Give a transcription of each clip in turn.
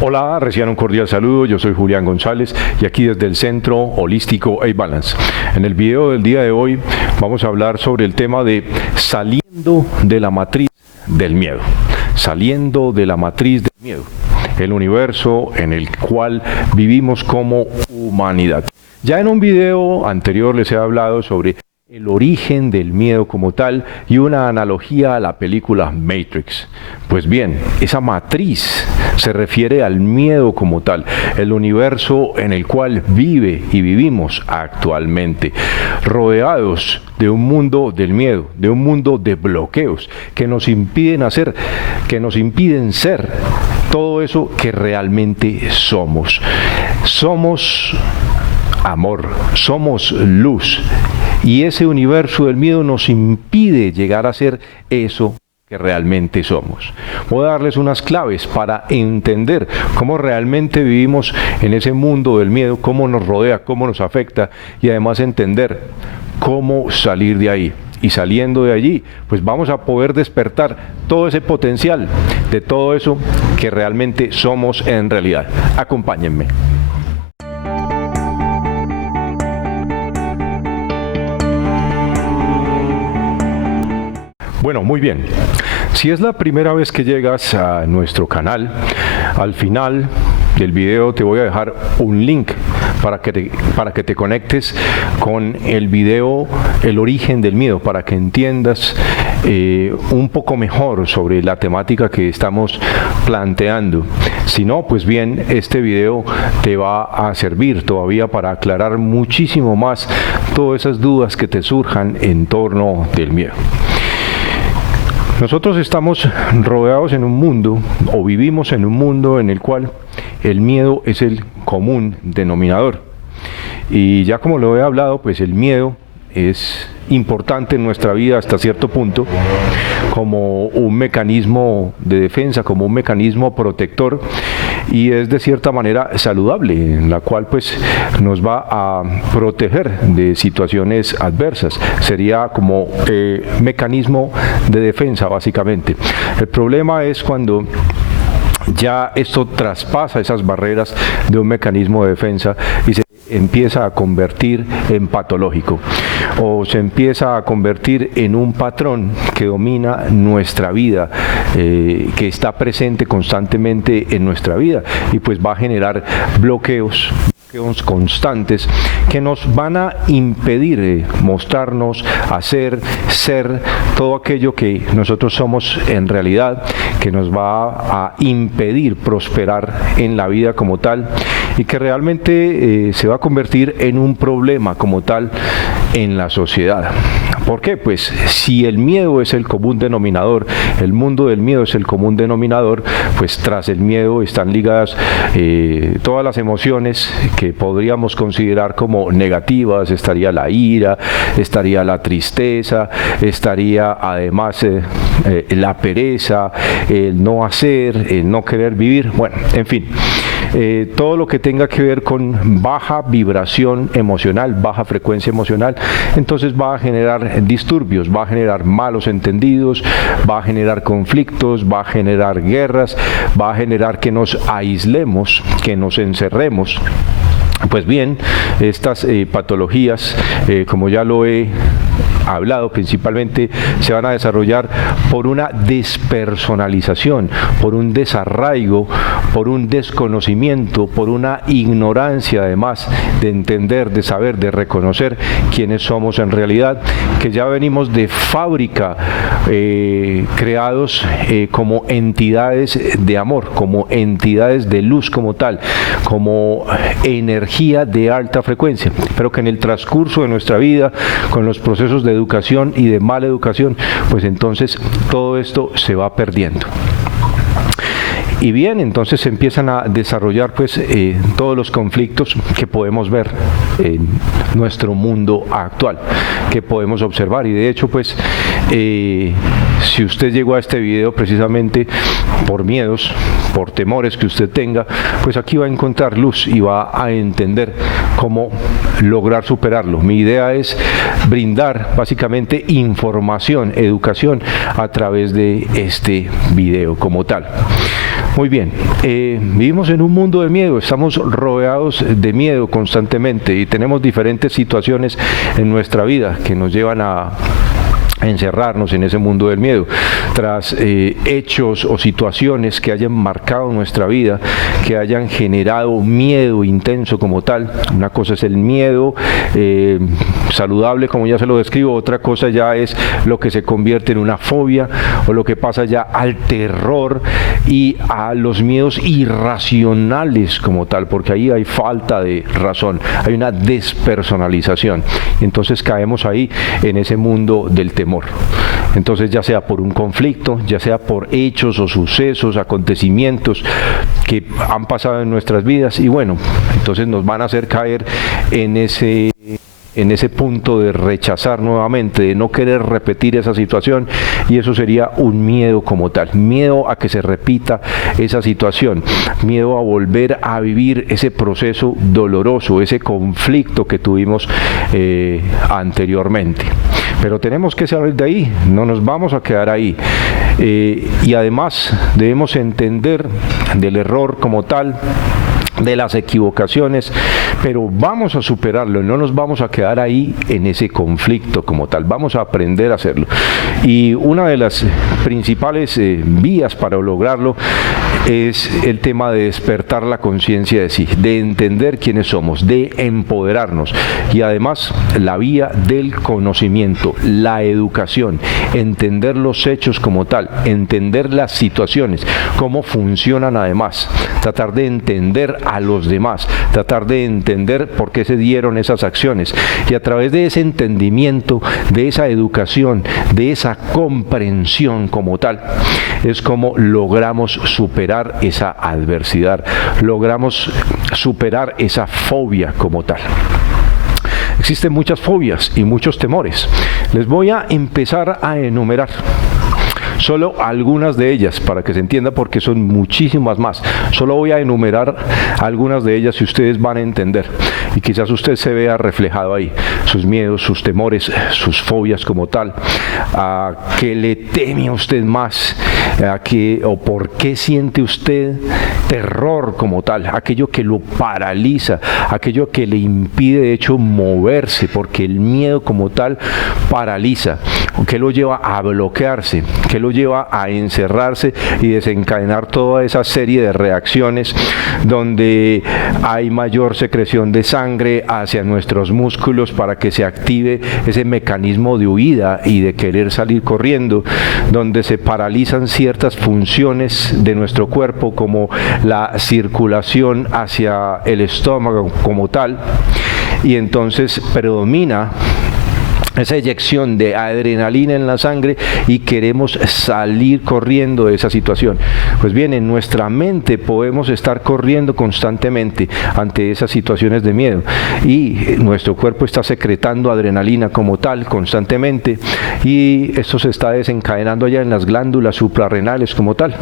Hola, reciban un cordial saludo, yo soy Julián González y aquí desde el Centro Holístico A-Balance. En el video del día de hoy vamos a hablar sobre el tema de saliendo de la matriz del miedo. Saliendo de la matriz del miedo, el universo en el cual vivimos como humanidad. Ya en un video anterior les he hablado sobre el origen del miedo como tal y una analogía a la película Matrix. Pues bien, esa matriz se refiere al miedo como tal, el universo en el cual vive y vivimos actualmente, rodeados de un mundo del miedo, de un mundo de bloqueos que nos impiden hacer, que nos impiden ser todo eso que realmente somos. Somos amor, somos luz. Y ese universo del miedo nos impide llegar a ser eso que realmente somos. Voy a darles unas claves para entender cómo realmente vivimos en ese mundo del miedo, cómo nos rodea, cómo nos afecta y además entender cómo salir de ahí. Y saliendo de allí, pues vamos a poder despertar todo ese potencial de todo eso que realmente somos en realidad. Acompáñenme. Bueno, muy bien. Si es la primera vez que llegas a nuestro canal, al final del video te voy a dejar un link para que te conectes con el video El origen del miedo, para que entiendas un poco mejor sobre la temática que estamos planteando. Si no, pues bien, este video te va a servir todavía para aclarar muchísimo más todas esas dudas que te surjan en torno del miedo. Nosotros estamos rodeados en un mundo, o vivimos en un mundo en el cual el miedo es el común denominador. Y ya como lo he hablado, pues el miedo es importante en nuestra vida hasta cierto punto como un mecanismo de defensa, como un mecanismo protector, y es de cierta manera saludable, en la cual pues nos va a proteger de situaciones adversas. Sería como mecanismo de defensa básicamente. El problema es cuando ya esto traspasa esas barreras de un mecanismo de defensa y se empieza a convertir en patológico, o se empieza a convertir en un patrón que domina nuestra vida, que está presente constantemente en nuestra vida, y pues va a generar bloqueos constantes que nos van a impedir mostrarnos, hacer, ser todo aquello que nosotros somos en realidad, que nos va a impedir prosperar en la vida como tal, y que realmente se va a convertir en un problema como tal en la sociedad. ¿Por qué? Pues si el miedo es el común denominador, el mundo del miedo es el común denominador, pues tras el miedo están ligadas todas las emociones que podríamos considerar como negativas. Estaría la ira, estaría la tristeza, estaría además la pereza, el no hacer, el no querer vivir, bueno, en fin. Todo lo que tenga que ver con baja vibración emocional, baja frecuencia emocional, entonces va a generar disturbios, va a generar malos entendidos, va a generar conflictos, va a generar guerras, va a generar que nos aislemos, que nos encerremos. Pues bien, estas patologías, como ya lo he hablado, principalmente se van a desarrollar por una despersonalización, por un desarraigo, por un desconocimiento, por una ignorancia además de entender, de saber, de reconocer quiénes somos en realidad, que ya venimos de fábrica creados como entidades de amor, como entidades de luz como tal, como energía de alta frecuencia, pero que en el transcurso de nuestra vida, con los procesos de educación y de mala educación, pues entonces todo esto se va perdiendo. Y bien, entonces se empiezan a desarrollar pues todos los conflictos que podemos ver en nuestro mundo actual, que podemos observar. Y de hecho pues si usted llegó a este video precisamente por miedos, por temores que usted tenga, pues aquí va a encontrar luz y va a entender cómo lograr superarlo. Mi idea es brindar básicamente información, educación a través de este video como tal. Muy bien, vivimos en un mundo de miedo, estamos rodeados de miedo constantemente y tenemos diferentes situaciones en nuestra vida que nos llevan a encerrarnos en ese mundo del miedo, tras hechos o situaciones que hayan marcado nuestra vida, que hayan generado miedo intenso como tal. Una cosa es el miedo saludable, como ya se lo describo, otra cosa ya es lo que se convierte en una fobia o lo que pasa ya al terror y a los miedos irracionales como tal, porque ahí hay falta de razón, hay una despersonalización, entonces caemos ahí en ese mundo del temor. Entonces, ya sea por un conflicto, ya sea por hechos o sucesos, acontecimientos que han pasado en nuestras vidas, y bueno, entonces nos van a hacer caer en ese punto de rechazar nuevamente, de no querer repetir esa situación, y eso sería un miedo como tal, miedo a que se repita esa situación, miedo a volver a vivir ese proceso doloroso, ese conflicto que tuvimos anteriormente. Pero tenemos que salir de ahí, no nos vamos a quedar ahí. Y además debemos entender del error como tal, de las equivocaciones, pero vamos a superarlo, no nos vamos a quedar ahí en ese conflicto como tal, vamos a aprender a hacerlo. Y una de las principales vías para lograrlo es el tema de despertar la conciencia de sí, de entender quiénes somos, de empoderarnos, y además la vía del conocimiento, la educación, entender los hechos como tal, entender las situaciones, cómo funcionan, además tratar de entender a los demás, tratar de entender por qué se dieron esas acciones, y a través de ese entendimiento, de esa educación, de esa comprensión como tal, es como logramos superar esa adversidad, logramos superar esa fobia como tal. Existen muchas fobias y muchos temores. Les voy a empezar a enumerar solo algunas de ellas para que se entienda, porque son muchísimas más. Solo voy a enumerar algunas de ellas y ustedes van a entender, y quizás usted se vea reflejado ahí, sus miedos, sus temores, sus fobias como tal, a qué le teme a usted más, a qué o por qué siente usted terror como tal, aquello que lo paraliza, aquello que le impide de hecho moverse, porque el miedo como tal paraliza, que lo lleva a bloquearse, que lo lleva a encerrarse y desencadenar toda esa serie de reacciones donde hay mayor secreción de sangre hacia nuestros músculos para que se active ese mecanismo de huida y de querer salir corriendo, donde se paralizan ciertas funciones de nuestro cuerpo como la circulación hacia el estómago como tal, y entonces predomina esa eyección de adrenalina en la sangre y queremos salir corriendo de esa situación. Pues bien, en nuestra mente podemos estar corriendo constantemente ante esas situaciones de miedo, y nuestro cuerpo está secretando adrenalina como tal constantemente, y esto se está desencadenando allá en las glándulas suprarrenales como tal,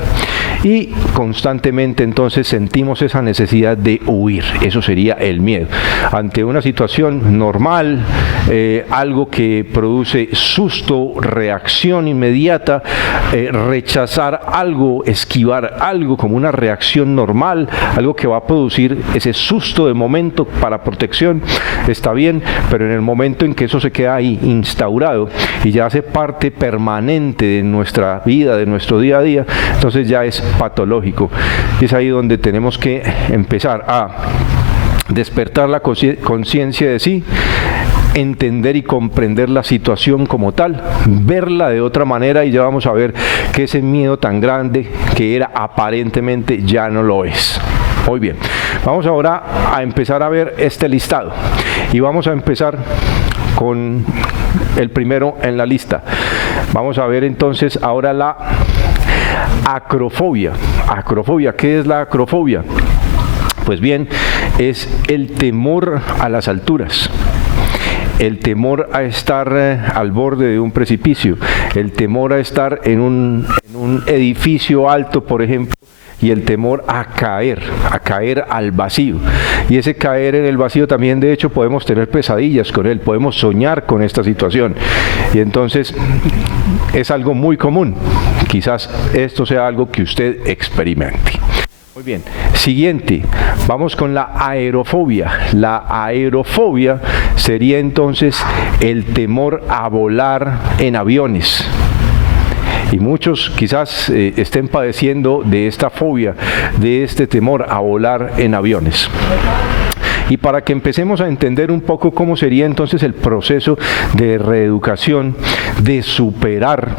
y constantemente entonces sentimos esa necesidad de huir. Eso sería el miedo ante una situación normal, algo que produce susto, reacción inmediata, rechazar algo, esquivar algo como una reacción normal, algo que va a producir ese susto de momento para protección, está bien, pero en el momento en que eso se queda ahí instaurado y ya hace parte permanente de nuestra vida, de nuestro día a día, entonces ya es patológico. Y es ahí donde tenemos que empezar a despertar la conciencia de sí, entender y comprender la situación como tal, verla de otra manera, y ya vamos a ver que ese miedo tan grande que era aparentemente ya no lo es. Muy bien, vamos ahora a empezar a ver este listado, y vamos a empezar con el primero en la lista. Vamos a ver entonces ahora la acrofobia. Acrofobia, ¿qué es la acrofobia? Pues bien, es el temor a las alturas, el temor a estar al borde de un precipicio, el temor a estar en un edificio alto, por ejemplo, y el temor a caer al vacío. Y ese caer en el vacío también, de hecho, podemos tener pesadillas con él, podemos soñar con esta situación. Y entonces es algo muy común. Quizás esto sea algo que usted experimente. Muy bien, siguiente, vamos con la aerofobia. La aerofobia sería entonces el temor a volar en aviones. Y muchos quizás estén padeciendo de esta fobia, de este temor a volar en aviones. Y para que empecemos a entender un poco cómo sería entonces el proceso de reeducación, de superar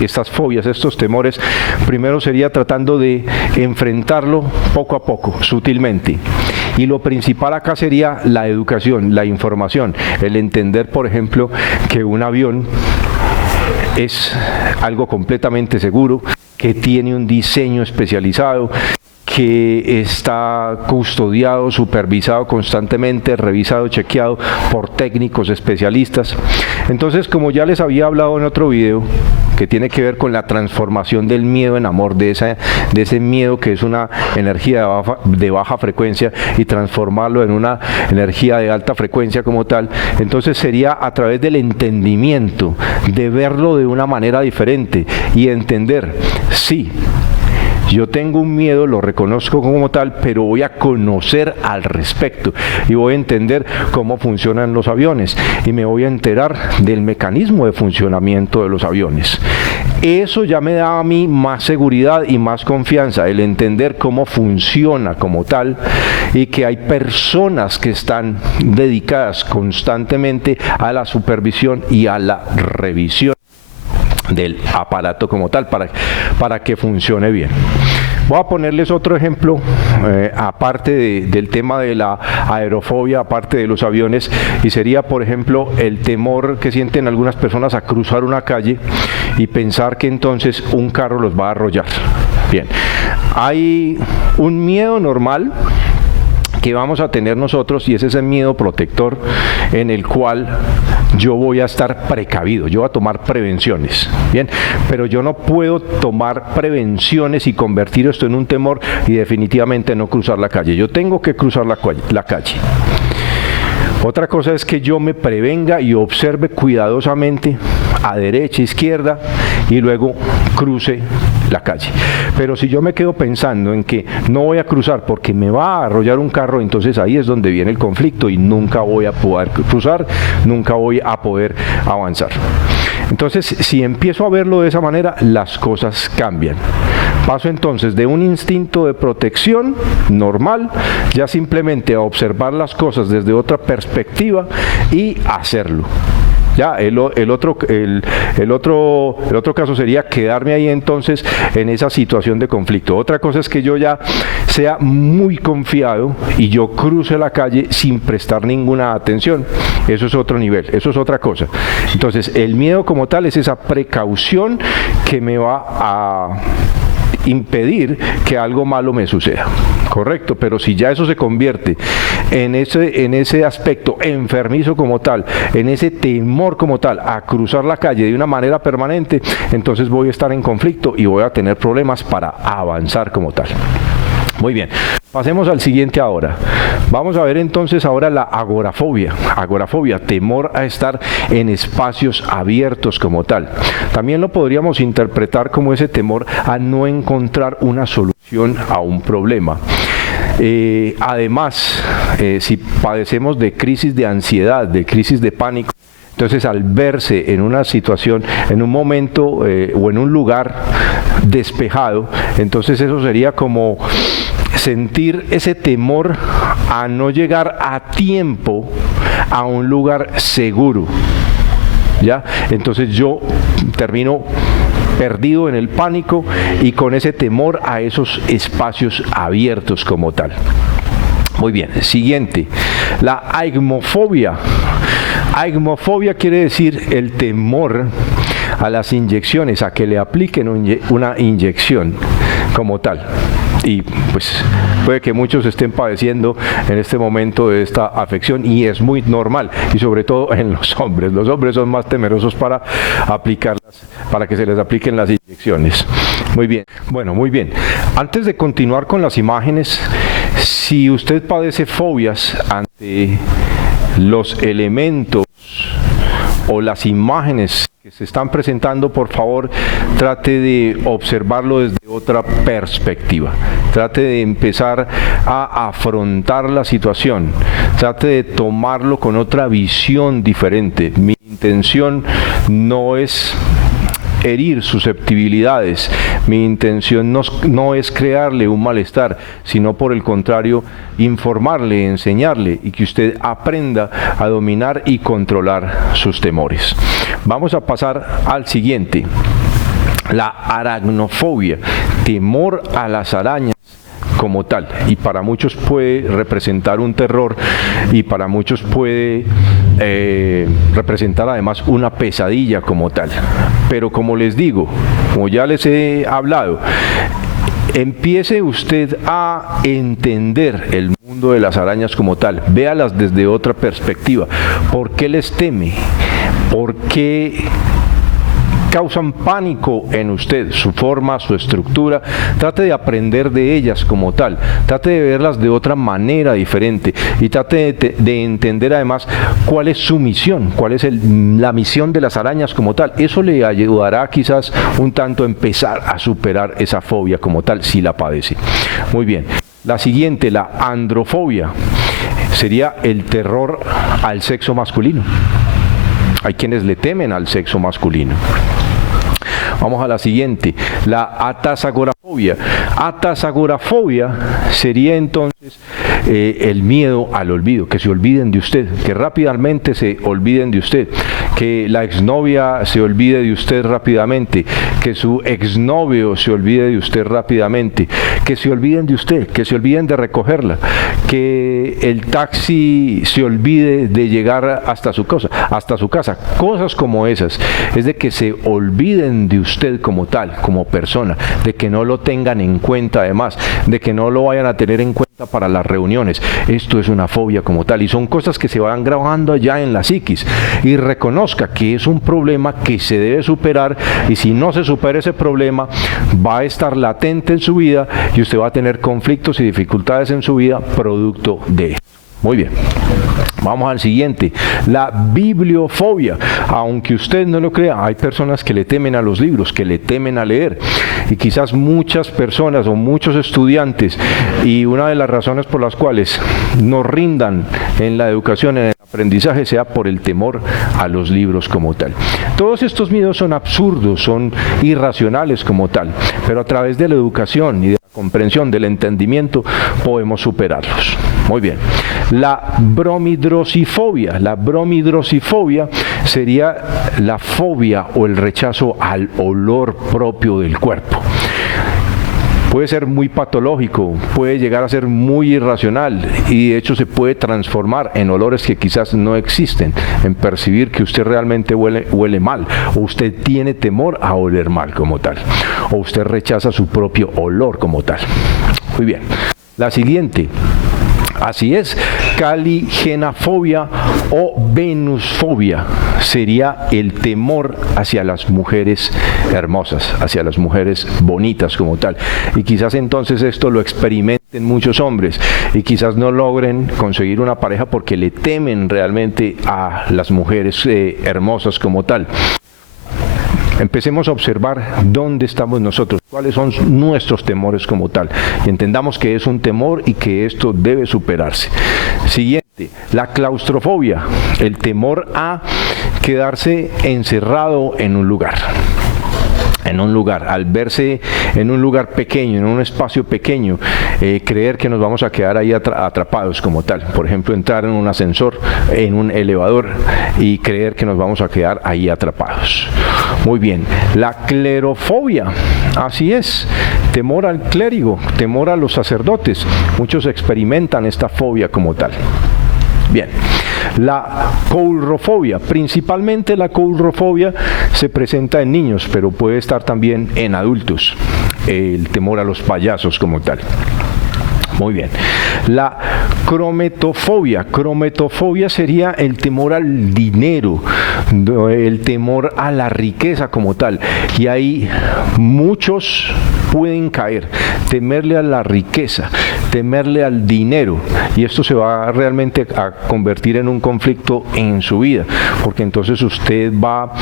estas fobias, estos temores, primero sería tratando de enfrentarlo poco a poco, sutilmente. Y lo principal acá sería la educación, la información, el entender, por ejemplo, que un avión es algo completamente seguro, que tiene un diseño especializado, que está custodiado, supervisado constantemente, revisado, chequeado por técnicos especialistas. Entonces, como ya les había hablado en otro video, que tiene que ver con la transformación del miedo en amor, de ese miedo que es una energía de baja frecuencia, y transformarlo en una energía de alta frecuencia como tal, entonces sería a través del entendimiento, de verlo de una manera diferente y entender, sí, yo tengo un miedo, lo reconozco como tal, pero voy a conocer al respecto y voy a entender cómo funcionan los aviones y me voy a enterar del mecanismo de funcionamiento de los aviones. Eso ya me da a mí más seguridad y más confianza, el entender cómo funciona como tal, y que hay personas que están dedicadas constantemente a la supervisión y a la revisión del aparato como tal para que funcione bien. Voy a ponerles otro ejemplo, aparte del tema de la aerofobia, aparte de los aviones, y sería, por ejemplo, el temor que sienten algunas personas a cruzar una calle y pensar que entonces un carro los va a arrollar. Bien, hay un miedo normal que vamos a tener nosotros, y es ese miedo protector en el cual yo voy a estar precavido, yo voy a tomar prevenciones, bien, pero yo no puedo tomar prevenciones y convertir esto en un temor y definitivamente no cruzar la calle. Yo tengo que cruzar la calle. Otra cosa es que yo me prevenga y observe cuidadosamente a derecha, izquierda, y luego cruce la calle. Pero si yo me quedo pensando en que no voy a cruzar porque me va a arrollar un carro, entonces ahí es donde viene el conflicto y nunca voy a poder cruzar, nunca voy a poder avanzar. Entonces, si empiezo a verlo de esa manera, las cosas cambian. Paso entonces de un instinto de protección normal, ya simplemente a observar las cosas desde otra perspectiva y hacerlo. Ya, el otro caso sería quedarme ahí entonces en esa situación de conflicto. Otra cosa es que yo ya sea muy confiado y yo cruce la calle sin prestar ninguna atención. Eso es otro nivel, eso es otra cosa. Entonces, el miedo como tal es esa precaución que me va a impedir que algo malo me suceda, correcto. Pero si ya eso se convierte en ese aspecto enfermizo como tal, en ese temor como tal a cruzar la calle de una manera permanente, entonces voy a estar en conflicto y voy a tener problemas para avanzar como tal. Muy bien, pasemos al siguiente ahora. Vamos a ver entonces ahora la agorafobia. Agorafobia, temor a estar en espacios abiertos como tal. También lo podríamos interpretar como ese temor a no encontrar una solución a un problema. Además, si padecemos de crisis de ansiedad, de crisis de pánico, entonces al verse en una situación, en un momento o en un lugar despejado, entonces eso sería como sentir ese temor a no llegar a tiempo a un lugar seguro. ¿Ya? Entonces yo termino perdido en el pánico y con ese temor a esos espacios abiertos como tal. Muy bien, siguiente, la aigmofobia. Aigmofobia quiere decir el temor a las inyecciones, a que le apliquen una inyección como tal. y pues puede que muchos estén padeciendo en este momento de esta afección y es muy normal, y sobre todo en los hombres. Los hombres son más temerosos para aplicarlas, para que se les apliquen las inyecciones. Muy bien, bueno, muy bien. Antes de continuar con las imágenes, si usted padece fobias ante los elementos o las imágenes que se están presentando, por favor, trate de observarlo desde otra perspectiva. Trate de empezar a afrontar la situación. Trate de tomarlo con otra visión diferente. Mi intención no es herir susceptibilidades. Mi intención no es crearle un malestar, sino por el contrario, informarle, enseñarle y que usted aprenda a dominar y controlar sus temores. Vamos a pasar al siguiente. La aracnofobia, temor a las arañas como tal, y para muchos puede representar un terror y para muchos puede representar además una pesadilla como tal. Pero como les digo, como ya les he hablado, empiece usted a entender el mundo de las arañas como tal, véalas desde otra perspectiva. ¿Por qué les teme? ¿Por qué causan pánico en usted? Su forma, su estructura. Trate de aprender de ellas como tal, trate de verlas de otra manera diferente y trate de entender además cuál es su misión, cuál es la misión de las arañas como tal. Eso le ayudará quizás un tanto a empezar a superar esa fobia como tal si la padece. Muy bien. La siguiente, la androfobia, sería el terror al sexo masculino. Hay quienes le temen al sexo masculino. Vamos a la siguiente, la atasagorafobia. Atasagorafobia sería entonces el miedo al olvido, que se olviden de usted, que rápidamente se olviden de usted, que la exnovia se olvide de usted rápidamente, que su exnovio se olvide de usted rápidamente, que se olviden de usted, que se olviden de recogerla, que el taxi se olvide de llegar hasta su casa, cosas como esas. Es de que se olviden de usted como tal, como persona, de que no lo tengan en cuenta además, de que no lo vayan a tener en cuenta para las reuniones. Esto es una fobia como tal y son cosas que se van grabando allá en la psiquis. Y reconozca que es un problema que se debe superar, y si no se supera ese problema va a estar latente en su vida y usted va a tener conflictos y dificultades en su vida producto de esto. Muy bien, vamos al siguiente, la bibliofobia. Aunque usted no lo crea, hay personas que le temen a los libros, que le temen a leer, y quizás muchas personas o muchos estudiantes, y una de las razones por las cuales no rindan en la educación, en el aprendizaje, sea por el temor a los libros como tal. Todos estos miedos son absurdos, son irracionales como tal, pero a través de la educación y de la comprensión, del entendimiento, podemos superarlos. Muy bien. La bromidrosifobia. La bromidrosifobia sería la fobia o el rechazo al olor propio del cuerpo. Puede ser muy patológico, puede llegar a ser muy irracional y de hecho se puede transformar en olores que quizás no existen, en percibir que usted realmente huele mal, o usted tiene temor a oler mal como tal, o usted rechaza su propio olor como tal. Muy bien. La siguiente. Así es, caligenafobia o venusfobia sería el temor hacia las mujeres hermosas, hacia las mujeres bonitas como tal. Y quizás entonces esto lo experimenten muchos hombres y quizás no logren conseguir una pareja porque le temen realmente a las mujeres hermosas como tal. Empecemos a observar dónde estamos nosotros, cuáles son nuestros temores como tal, y entendamos que es un temor y que esto debe superarse. Siguiente, la claustrofobia, el temor a quedarse encerrado en un lugar. Al verse en un lugar pequeño, en un espacio pequeño, creer que nos vamos a quedar ahí atrapados como tal. Por ejemplo, entrar en un ascensor, en un elevador y creer que nos vamos a quedar ahí atrapados. Muy bien, la clerofobia, así es, temor al clérigo, temor a los sacerdotes. Muchos experimentan esta fobia como tal. Bien, La coulrofobia, principalmente la coulrofobia se presenta en niños, pero puede estar también en adultos, el temor a los payasos como tal. Muy bien. La crometofobia. Crometofobia sería el temor al dinero, el temor a la riqueza como tal. Y ahí muchos pueden caer, temerle a la riqueza, temerle al dinero. Y esto se va realmente a convertir en un conflicto en su vida, porque entonces usted va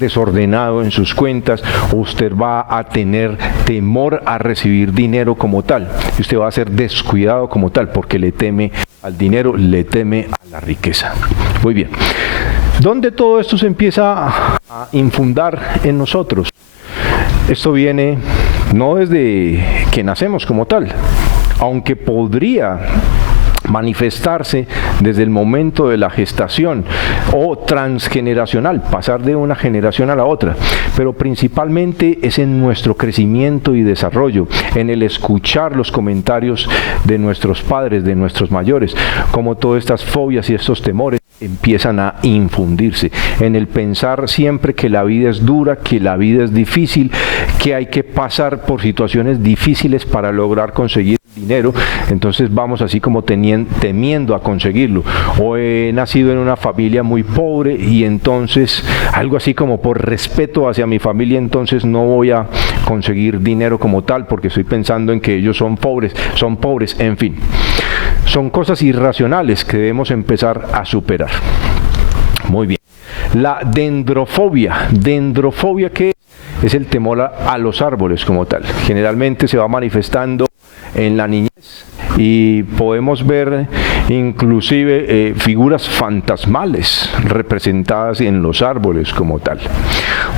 desordenado en sus cuentas, o usted va a tener temor a recibir dinero como tal, y usted va a ser descuidado como tal, porque le teme al dinero, le teme a la riqueza. Muy bien. ¿Dónde todo esto se empieza a infundar en nosotros? Esto viene no desde que nacemos como tal, aunque podría manifestarse desde el momento de la gestación o transgeneracional, pasar de una generación a la otra, pero principalmente es en nuestro crecimiento y desarrollo, en el escuchar los comentarios de nuestros padres, de nuestros mayores, como todas estas fobias y estos temores empiezan a infundirse, en el pensar siempre que la vida es dura, que la vida es difícil, que hay que pasar por situaciones difíciles para lograr conseguir dinero. Entonces vamos así como temiendo a conseguirlo, o he nacido en una familia muy pobre y entonces algo así como por respeto hacia mi familia, entonces no voy a conseguir dinero como tal porque estoy pensando en que ellos son pobres, en fin, son cosas irracionales que debemos empezar a superar. Muy bien. La dendrofobia. Dendrofobia, ¿qué es? Es el temor a los árboles como tal. Generalmente se va manifestando en la niñez y podemos ver inclusive figuras fantasmales representadas en los árboles como tal.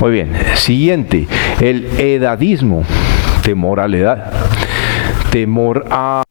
Muy bien, siguiente, el edadismo, temor a la edad, temor a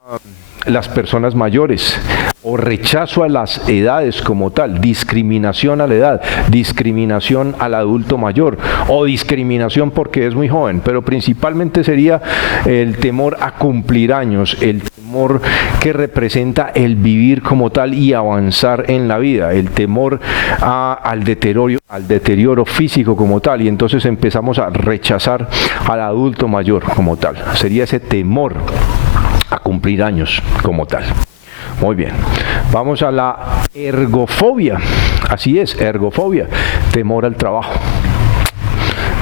las personas mayores, o rechazo a las edades como tal, discriminación a la edad, discriminación al adulto mayor, o discriminación porque es muy joven, pero principalmente sería el temor a cumplir años, el temor que representa el vivir como tal y avanzar en la vida, el temor al deterioro físico como tal, y entonces empezamos a rechazar al adulto mayor como tal, sería ese temor a cumplir años como tal. Muy bien, vamos a la ergofobia. Así es, ergofobia, temor al trabajo,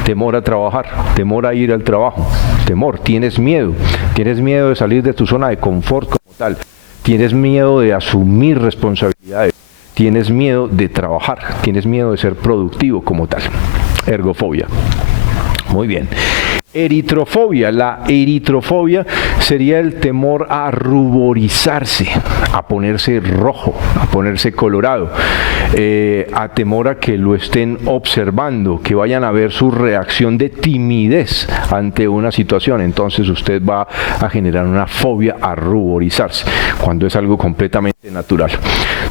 temor a trabajar, temor a ir al trabajo, temor, tienes miedo de salir de tu zona de confort como tal, tienes miedo de asumir responsabilidades, tienes miedo de trabajar, tienes miedo de ser productivo como tal, ergofobia. Muy bien. Eritrofobia. La eritrofobia sería el temor a ruborizarse, a ponerse rojo, a ponerse colorado, a temor a que lo estén observando, que vayan a ver su reacción de timidez ante una situación. Entonces usted va a generar una fobia a ruborizarse, cuando es algo completamente natural.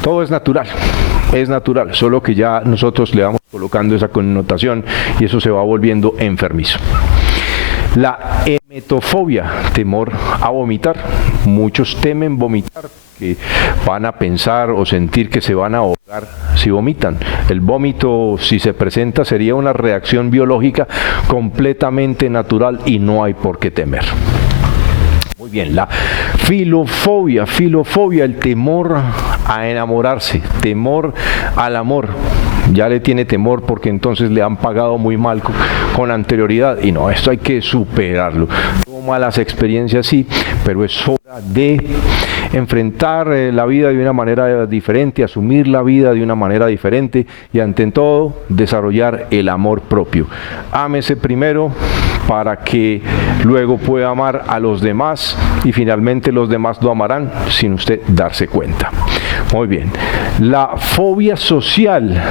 Todo es natural, solo que ya nosotros le vamos colocando esa connotación y eso se va volviendo enfermizo. La emetofobia, temor a vomitar. Muchos temen vomitar, que van a pensar o sentir que se van a ahogar si vomitan. El vómito, si se presenta, sería una reacción biológica completamente natural y no hay por qué temer. Muy bien, la filofobia, el temor a enamorarse, temor al amor. Ya le tiene temor porque entonces le han pagado muy mal con anterioridad y no, esto hay que superarlo. Tuvo malas experiencias, sí, pero es hora de enfrentar la vida de una manera diferente, asumir la vida de una manera diferente y ante todo desarrollar el amor propio. Ámese primero para que luego pueda amar a los demás y finalmente los demás lo amarán sin usted darse cuenta. Muy bien. La fobia social.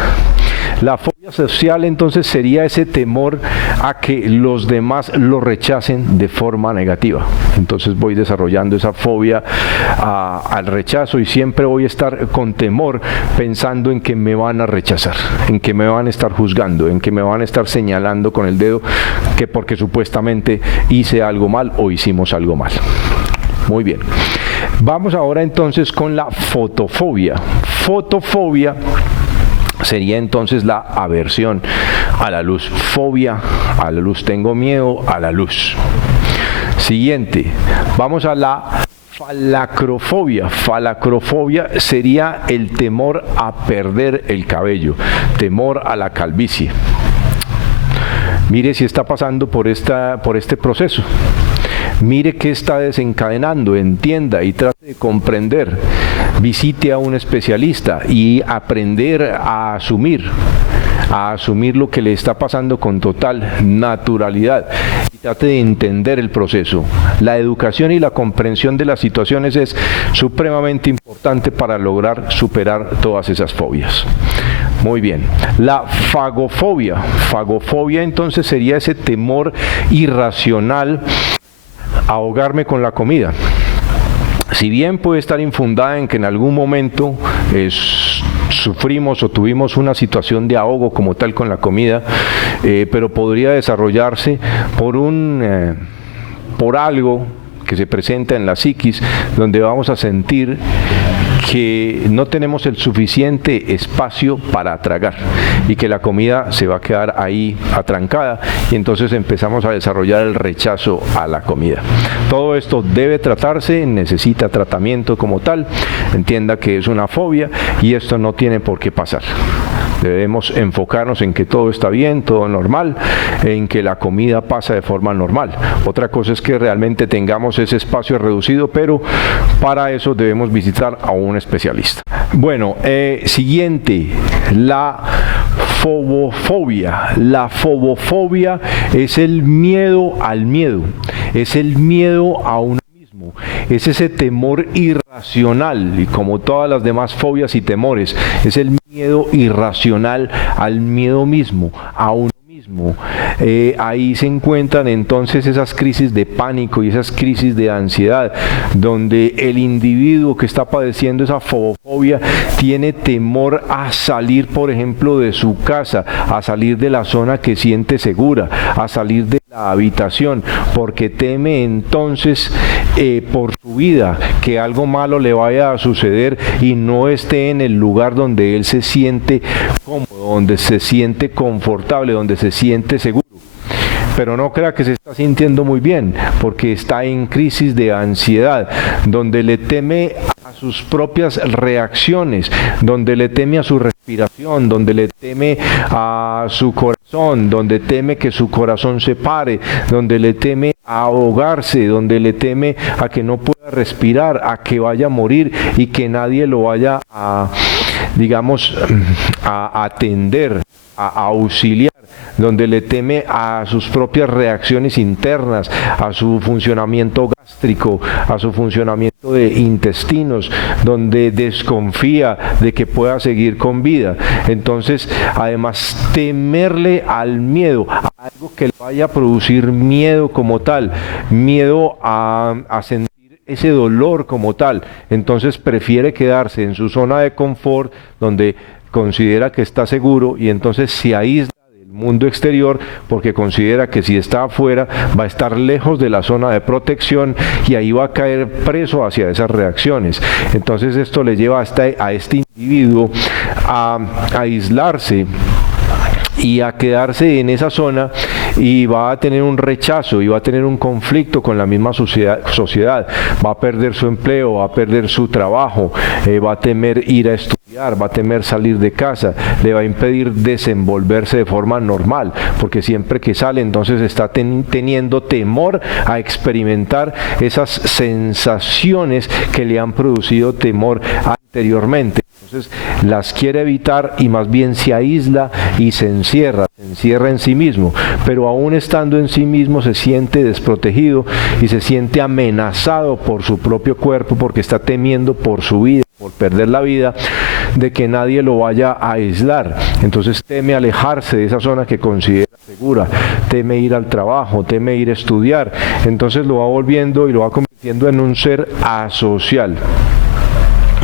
La fobia social entonces sería ese temor a que los demás lo rechacen de forma negativa. Entonces voy desarrollando esa fobia al rechazo y siempre voy a estar con temor pensando en que me van a rechazar, en que me van a estar juzgando, en que me van a estar señalando con el dedo que porque supuestamente hice algo mal o hicimos algo mal. Muy bien. Vamos ahora entonces con la fotofobia. Fotofobia sería entonces la aversión a la luz. Fobia a la luz, tengo miedo a la luz. Siguiente, vamos a la falacrofobia. Falacrofobia sería el temor a perder el cabello, temor a la calvicie. Mire si está pasando por este proceso. Mire qué está desencadenando, entienda y trate de comprender. Visite a un especialista y aprender a asumir lo que le está pasando con total naturalidad. Y trate de entender el proceso. La educación y la comprensión de las situaciones es supremamente importante para lograr superar todas esas fobias. Muy bien. La fagofobia. Fagofobia entonces sería ese temor irracional a ahogarme con la comida. Si bien puede estar infundada en que en algún momento sufrimos o tuvimos una situación de ahogo como tal con la comida, pero podría desarrollarse por algo que se presenta en la psiquis, donde vamos a sentir que no tenemos el suficiente espacio para tragar y que la comida se va a quedar ahí atrancada y entonces empezamos a desarrollar el rechazo a la comida. Todo esto debe tratarse, necesita tratamiento como tal, entienda que es una fobia y esto no tiene por qué pasar. Debemos enfocarnos en que todo está bien, todo normal, en que la comida pasa de forma normal. Otra cosa es que realmente tengamos ese espacio reducido, pero para eso debemos visitar a un especialista. Bueno, siguiente, la fobofobia. La fobofobia es el miedo al miedo, es el miedo a uno mismo. Es ese temor irracional, y como todas las demás fobias y temores, es el miedo irracional al miedo mismo, a uno mismo. Ahí se encuentran entonces esas crisis de pánico y esas crisis de ansiedad, donde el individuo que está padeciendo esa fobofobia tiene temor a salir, por ejemplo, de su casa, a salir de la zona que siente segura, a salir de la habitación, porque teme entonces por su vida, que algo malo le vaya a suceder y no esté en el lugar donde él se siente cómodo, donde se siente confortable, donde se siente seguro. Pero no crea que se está sintiendo muy bien, porque está en crisis de ansiedad, donde le teme a sus propias reacciones, donde le teme a su respiración, donde le teme a su corazón, donde teme que su corazón se pare, donde le teme a ahogarse, donde le teme a que no pueda respirar, a que vaya a morir y que nadie lo vaya a, digamos, a atender, a auxiliar, donde le teme a sus propias reacciones internas, a su funcionamiento gástrico, a su funcionamiento de intestinos, donde desconfía de que pueda seguir con vida. Entonces, además, temerle al miedo, a algo que le vaya a producir miedo como tal, miedo a sentir ese dolor como tal. Entonces prefiere quedarse en su zona de confort, donde considera que está seguro, y entonces se aísla del mundo exterior porque considera que si está afuera va a estar lejos de la zona de protección y ahí va a caer preso hacia esas reacciones. Entonces esto le lleva a este individuo a aislarse y a quedarse en esa zona, y va a tener un rechazo y va a tener un conflicto con la misma sociedad. Va a perder su empleo, va a perder su trabajo, va a temer ir a estudiar, va a temer salir de casa, le va a impedir desenvolverse de forma normal, porque siempre que sale entonces está teniendo temor a experimentar esas sensaciones que le han producido temor anteriormente. Entonces las quiere evitar y más bien se aísla y se encierra en sí mismo, pero aún estando en sí mismo se siente desprotegido y se siente amenazado por su propio cuerpo, porque está temiendo por su vida, por perder la vida, de que nadie lo vaya a aislar. Entonces teme alejarse de esa zona que considera segura, teme ir al trabajo, teme ir a estudiar. Entonces lo va volviendo y lo va convirtiendo en un ser asocial.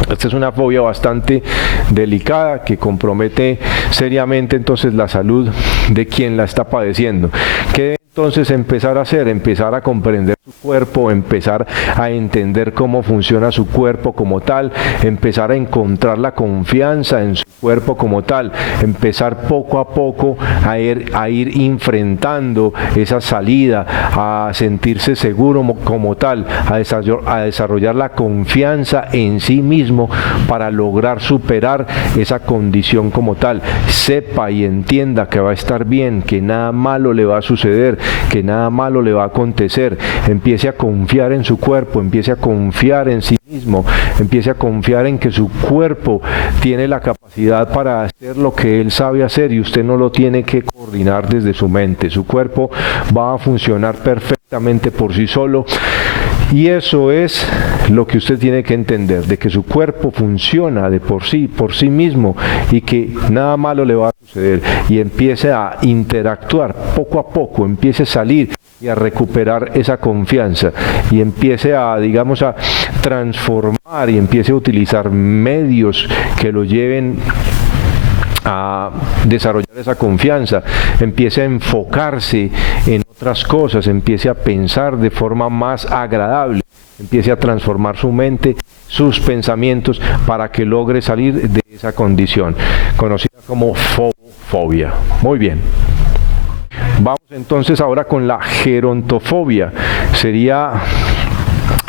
Esta es una fobia bastante delicada que compromete seriamente entonces la salud de quien la está padeciendo. ¿Qué debe entonces empezar a hacer? Empezar a comprender su cuerpo, empezar a entender cómo funciona su cuerpo como tal, empezar a encontrar la confianza en su cuerpo como tal, empezar poco a poco a ir enfrentando esa salida, a sentirse seguro como tal, a desarrollar la confianza en sí mismo para lograr superar esa condición como tal. Sepa y entienda que va a estar bien, que nada malo le va a suceder, que nada malo le va a acontecer. Empiece a confiar en su cuerpo, empiece a confiar en sí mismo, empiece a confiar en que su cuerpo tiene la capacidad para hacer lo que él sabe hacer y usted no lo tiene que coordinar desde su mente. Su cuerpo va a funcionar perfectamente por sí solo. Y eso es lo que usted tiene que entender, de que su cuerpo funciona de por sí mismo, y que nada malo le va a suceder, y empiece a interactuar poco a poco, empiece a salir y a recuperar esa confianza, y empiece a, digamos, a transformar y empiece a utilizar medios que lo lleven a desarrollar esa confianza, empiece a enfocarse en otras cosas, empiece a pensar de forma más agradable, empiece a transformar su mente, sus pensamientos, para que logre salir de esa condición conocida como fobofobia. Muy bien. Vamos entonces ahora con la gerontofobia. Sería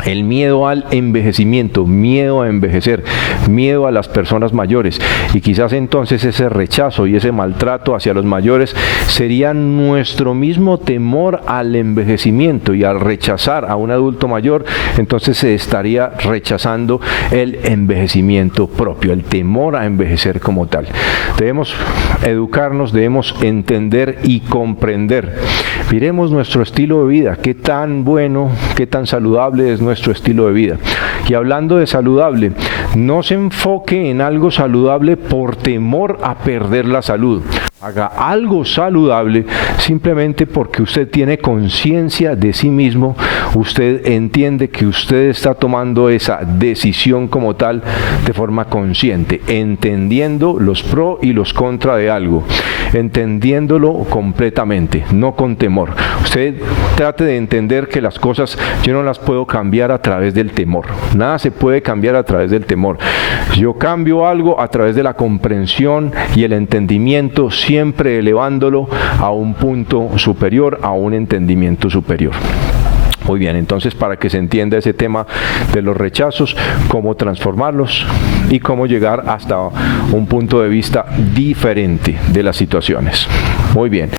el miedo al envejecimiento, miedo a envejecer, miedo a las personas mayores, y quizás entonces ese rechazo y ese maltrato hacia los mayores sería nuestro mismo temor al envejecimiento, y al rechazar a un adulto mayor, entonces se estaría rechazando el envejecimiento propio, el temor a envejecer como tal. Debemos educarnos, debemos entender y comprender. Miremos nuestro estilo de vida, qué tan bueno, qué tan saludable es nuestro estilo de vida. Y hablando de saludable, no se enfoque en algo saludable por temor a perder la salud. Haga algo saludable simplemente porque usted tiene conciencia de sí mismo, usted entiende que usted está tomando esa decisión como tal de forma consciente, entendiendo los pros y los contras de algo, entendiéndolo completamente, no con temor. Usted trate de entender que las cosas yo no las puedo cambiar a través del temor, nada se puede cambiar a través del temor. Yo cambio algo a través de la comprensión y el entendimiento, siempre elevándolo a un punto superior, a un entendimiento superior. Muy bien, entonces para que se entienda ese tema de los rechazos, cómo transformarlos y cómo llegar hasta un punto de vista diferente de las situaciones. Muy bien.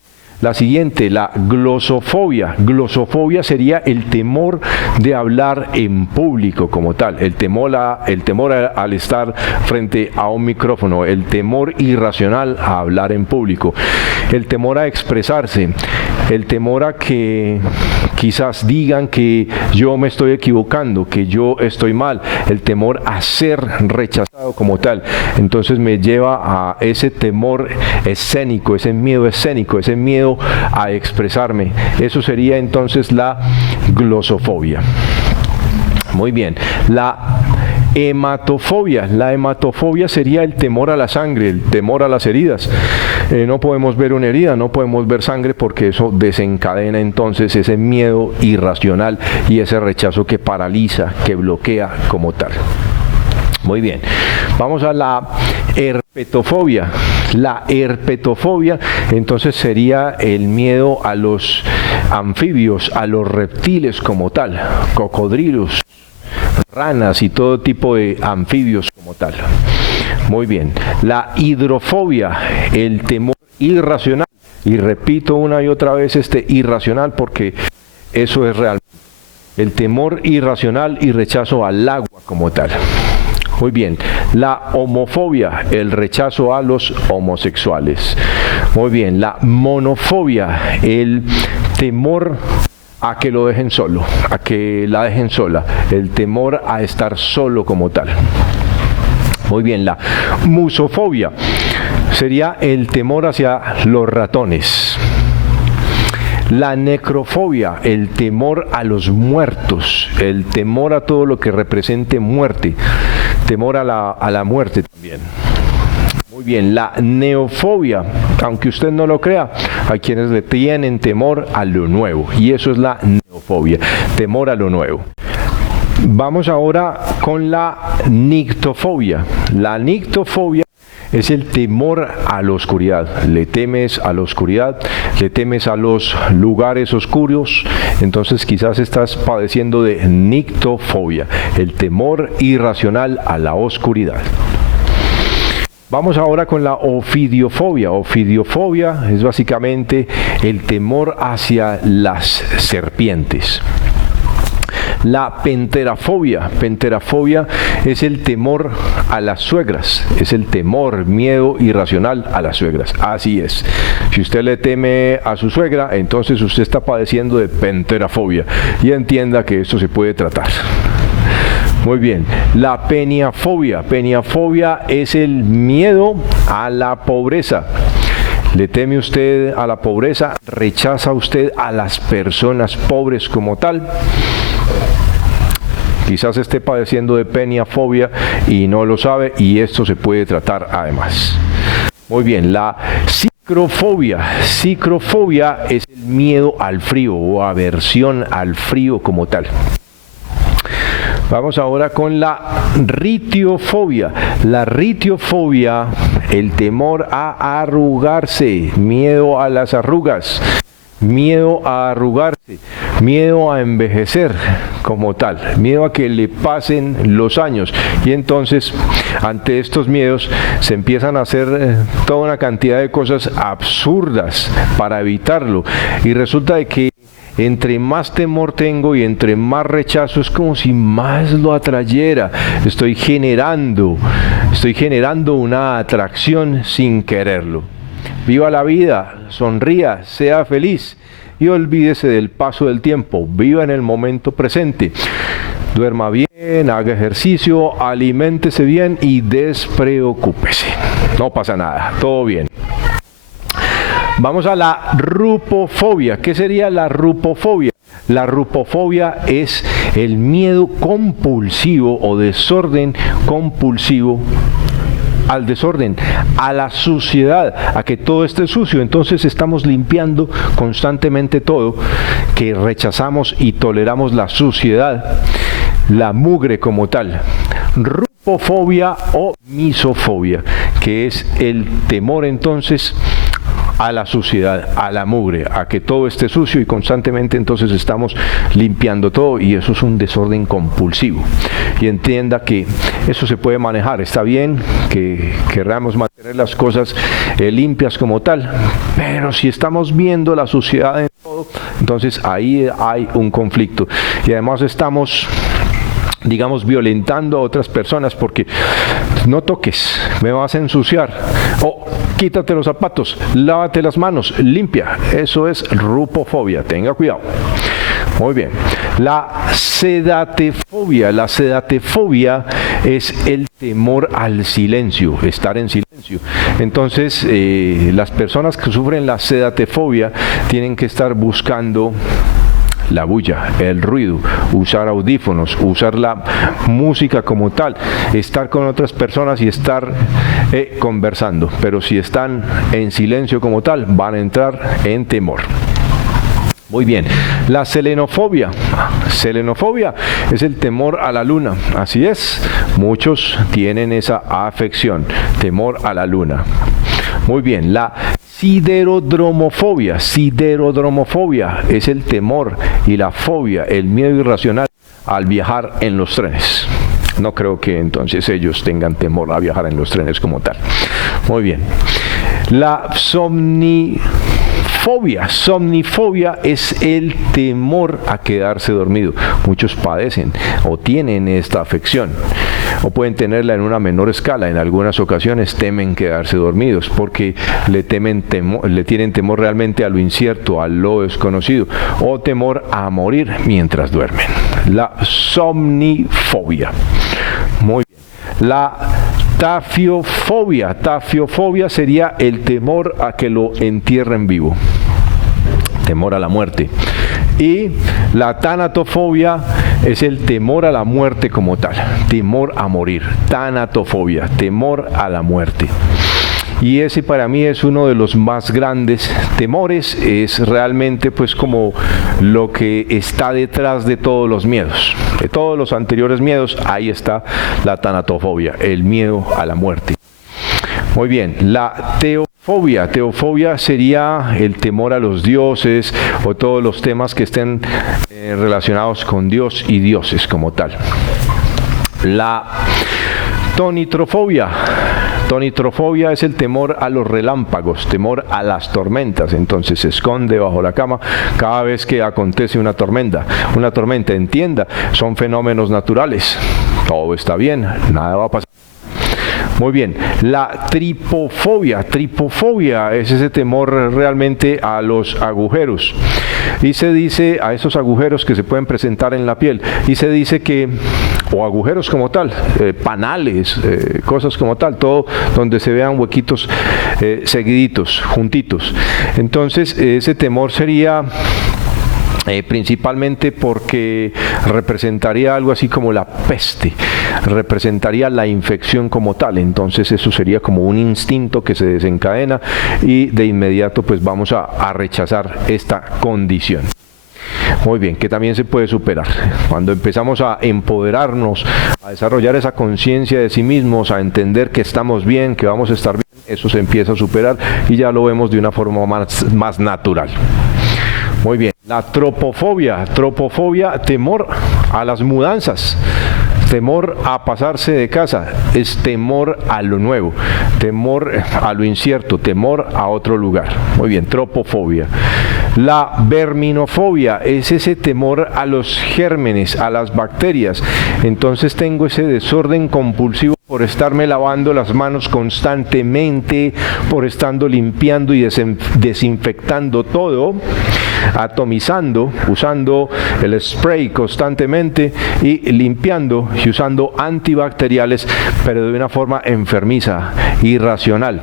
La siguiente, la glosofobia. Glosofobia sería el temor de hablar en público como tal, el temor al estar frente a un micrófono, el temor irracional a hablar en público, el temor a expresarse, el temor a que quizás digan que yo me estoy equivocando, que yo estoy mal, el temor a ser rechazado como tal. Entonces me lleva a ese temor escénico, ese miedo escénico, ese miedo a expresarme. Eso sería entonces la glosofobia. Muy bien. La hematofobia. La hematofobia sería el temor a la sangre, el temor a las heridas. No podemos ver una herida, no podemos ver sangre, porque eso desencadena entonces ese miedo irracional y ese rechazo que paraliza, que bloquea como tal. Muy bien, vamos a la herpetofobia. La herpetofobia entonces sería el miedo a los anfibios, a los reptiles como tal, cocodrilos, ranas y todo tipo de anfibios como tal. Muy bien, la hidrofobia, el temor irracional, y repito una y otra vez irracional porque eso es real, el temor irracional y rechazo al agua como tal. Muy bien, la homofobia, el rechazo a los homosexuales. Muy bien, la monofobia, el temor a que lo dejen solo, a que la dejen sola, el temor a estar solo como tal. Muy bien, la musofobia sería el temor hacia los ratones. La necrofobia, el temor a los muertos, el temor a todo lo que represente muerte, temor a la muerte también. Muy bien, la neofobia, aunque usted no lo crea, hay quienes le tienen temor a lo nuevo, y eso es la neofobia. nictofobia, temor a lo nuevo. Vamos ahora con la nictofobia. La nictofobia es el temor a la oscuridad. Le temes a la oscuridad, le temes a los lugares oscuros, entonces quizás estás padeciendo de nictofobia, el temor irracional a la oscuridad. Vamos ahora con la ofidiofobia. Ofidiofobia es básicamente el temor hacia las serpientes. La penterafobia. Penterafobia es el temor a las suegras, es el temor, miedo irracional a las suegras. Así es. Si usted le teme a su suegra, entonces usted está padeciendo de penterafobia. Y entienda que esto se puede tratar. Muy bien. La peniafobia. Peniafobia es el miedo a la pobreza. ¿Le teme usted a la pobreza? ¿Rechaza usted a las personas pobres como tal? Quizás esté padeciendo de peniafobia y no lo sabe, y esto se puede tratar además. Muy bien, la cicrofobia. Cicrofobia es el miedo al frío o aversión al frío como tal. Vamos ahora con la ritiofobia. La ritiofobia, el temor a arrugarse, miedo a las arrugas. Miedo a arrugarse, miedo a envejecer como tal, miedo a que le pasen los años, y entonces ante estos miedos se empiezan a hacer toda una cantidad de cosas absurdas para evitarlo, y resulta de que entre más temor tengo y entre más rechazo, es como si más lo atrayera. Estoy generando una atracción sin quererlo. Viva la vida, sonría, sea feliz y olvídese del paso del tiempo. Viva en el momento presente. Duerma bien, haga ejercicio, aliméntese bien y despreocúpese. No pasa nada, todo bien. Vamos a la rupofobia. ¿Qué sería la rupofobia? La rupofobia es el miedo compulsivo o desorden compulsivo al desorden, a la suciedad, a que todo esté sucio. Entonces estamos limpiando constantemente todo, que rechazamos y toleramos la suciedad, la mugre como tal. Rupofobia o misofobia, que es el temor entonces a la suciedad, a la mugre, a que todo esté sucio, y constantemente entonces estamos limpiando todo, y eso es un desorden compulsivo. Y entienda que eso se puede manejar. Está bien que queramos mantener las cosas limpias como tal, pero si estamos viendo la suciedad en todo, entonces ahí hay un conflicto, y además estamos, digamos, violentando a otras personas, porque no toques, me vas a ensuciar, o quítate los zapatos, lávate las manos, limpia. Eso es rupofobia, tenga cuidado. Muy bien. La sedatefobia. La sedatefobia es el temor al silencio, estar en silencio. Entonces, las personas que sufren la sedatefobia tienen que estar buscando la bulla, el ruido, usar audífonos, usar la música como tal, estar con otras personas y estar conversando. Pero si están en silencio como tal, van a entrar en temor. Muy bien, la selenofobia. Selenofobia es el temor a la luna. Así es, muchos tienen esa afección, temor a la luna. Muy bien, la siderodromofobia. Siderodromofobia es el temor y la fobia, el miedo irracional al viajar en los trenes. No creo que entonces ellos tengan temor a viajar en los trenes como tal. Muy bien. La somnifobia. Somnifobia es el temor a quedarse dormido. Muchos padecen o tienen esta afección, o pueden tenerla en una menor escala. En algunas ocasiones temen quedarse dormidos porque le tienen temor realmente a lo incierto, a lo desconocido, o temor a morir mientras duermen. La somnifobia. Muy bien. La tafiofobia. Tafiofobia sería el temor a que lo entierren vivo, temor a la muerte. Y la tanatofobia es el temor a la muerte como tal, temor a morir. Tanatofobia, temor a la muerte. y ese para mí es uno de los más grandes temores, es realmente pues como lo que está detrás de todos los miedos, de todos los anteriores miedos. Ahí está la tanatofobia, el miedo a la muerte. Muy bien, la teofobia. Teofobia sería el temor a los dioses o todos los temas que estén relacionados con Dios y dioses como tal. La tonitrofobia. Tonitrofobia es el temor a los relámpagos, temor a las tormentas. Entonces se esconde bajo la cama cada vez que acontece una tormenta. Una tormenta, entienda, son fenómenos naturales. Todo está bien, nada va a pasar. Muy bien, la tripofobia. Tripofobia es ese temor realmente a los agujeros. Y se dice a esos agujeros que se pueden presentar en la piel. Y se dice que, o agujeros como tal, panales, cosas como tal, todo donde se vean huequitos seguiditos, juntitos. Entonces, ese temor sería principalmente porque representaría algo así como la peste, representaría la infección como tal. Entonces eso sería como un instinto que se desencadena y de inmediato pues vamos a rechazar esta condición. Muy bien, que también se puede superar. Cuando empezamos a empoderarnos, a desarrollar esa conciencia de sí mismos, a entender que estamos bien, que vamos a estar bien, eso se empieza a superar y ya lo vemos de una forma más natural. Muy bien, la tropofobia. Tropofobia, temor a las mudanzas, temor a pasarse de casa, es temor a lo nuevo, temor a lo incierto, temor a otro lugar. Muy bien, tropofobia. La verminofobia es ese temor a los gérmenes, a las bacterias. Entonces tengo ese desorden compulsivo por estarme lavando las manos constantemente, por estando limpiando y desinfectando todo, atomizando, usando el spray constantemente y limpiando y usando antibacteriales, pero de una forma enfermiza, irracional.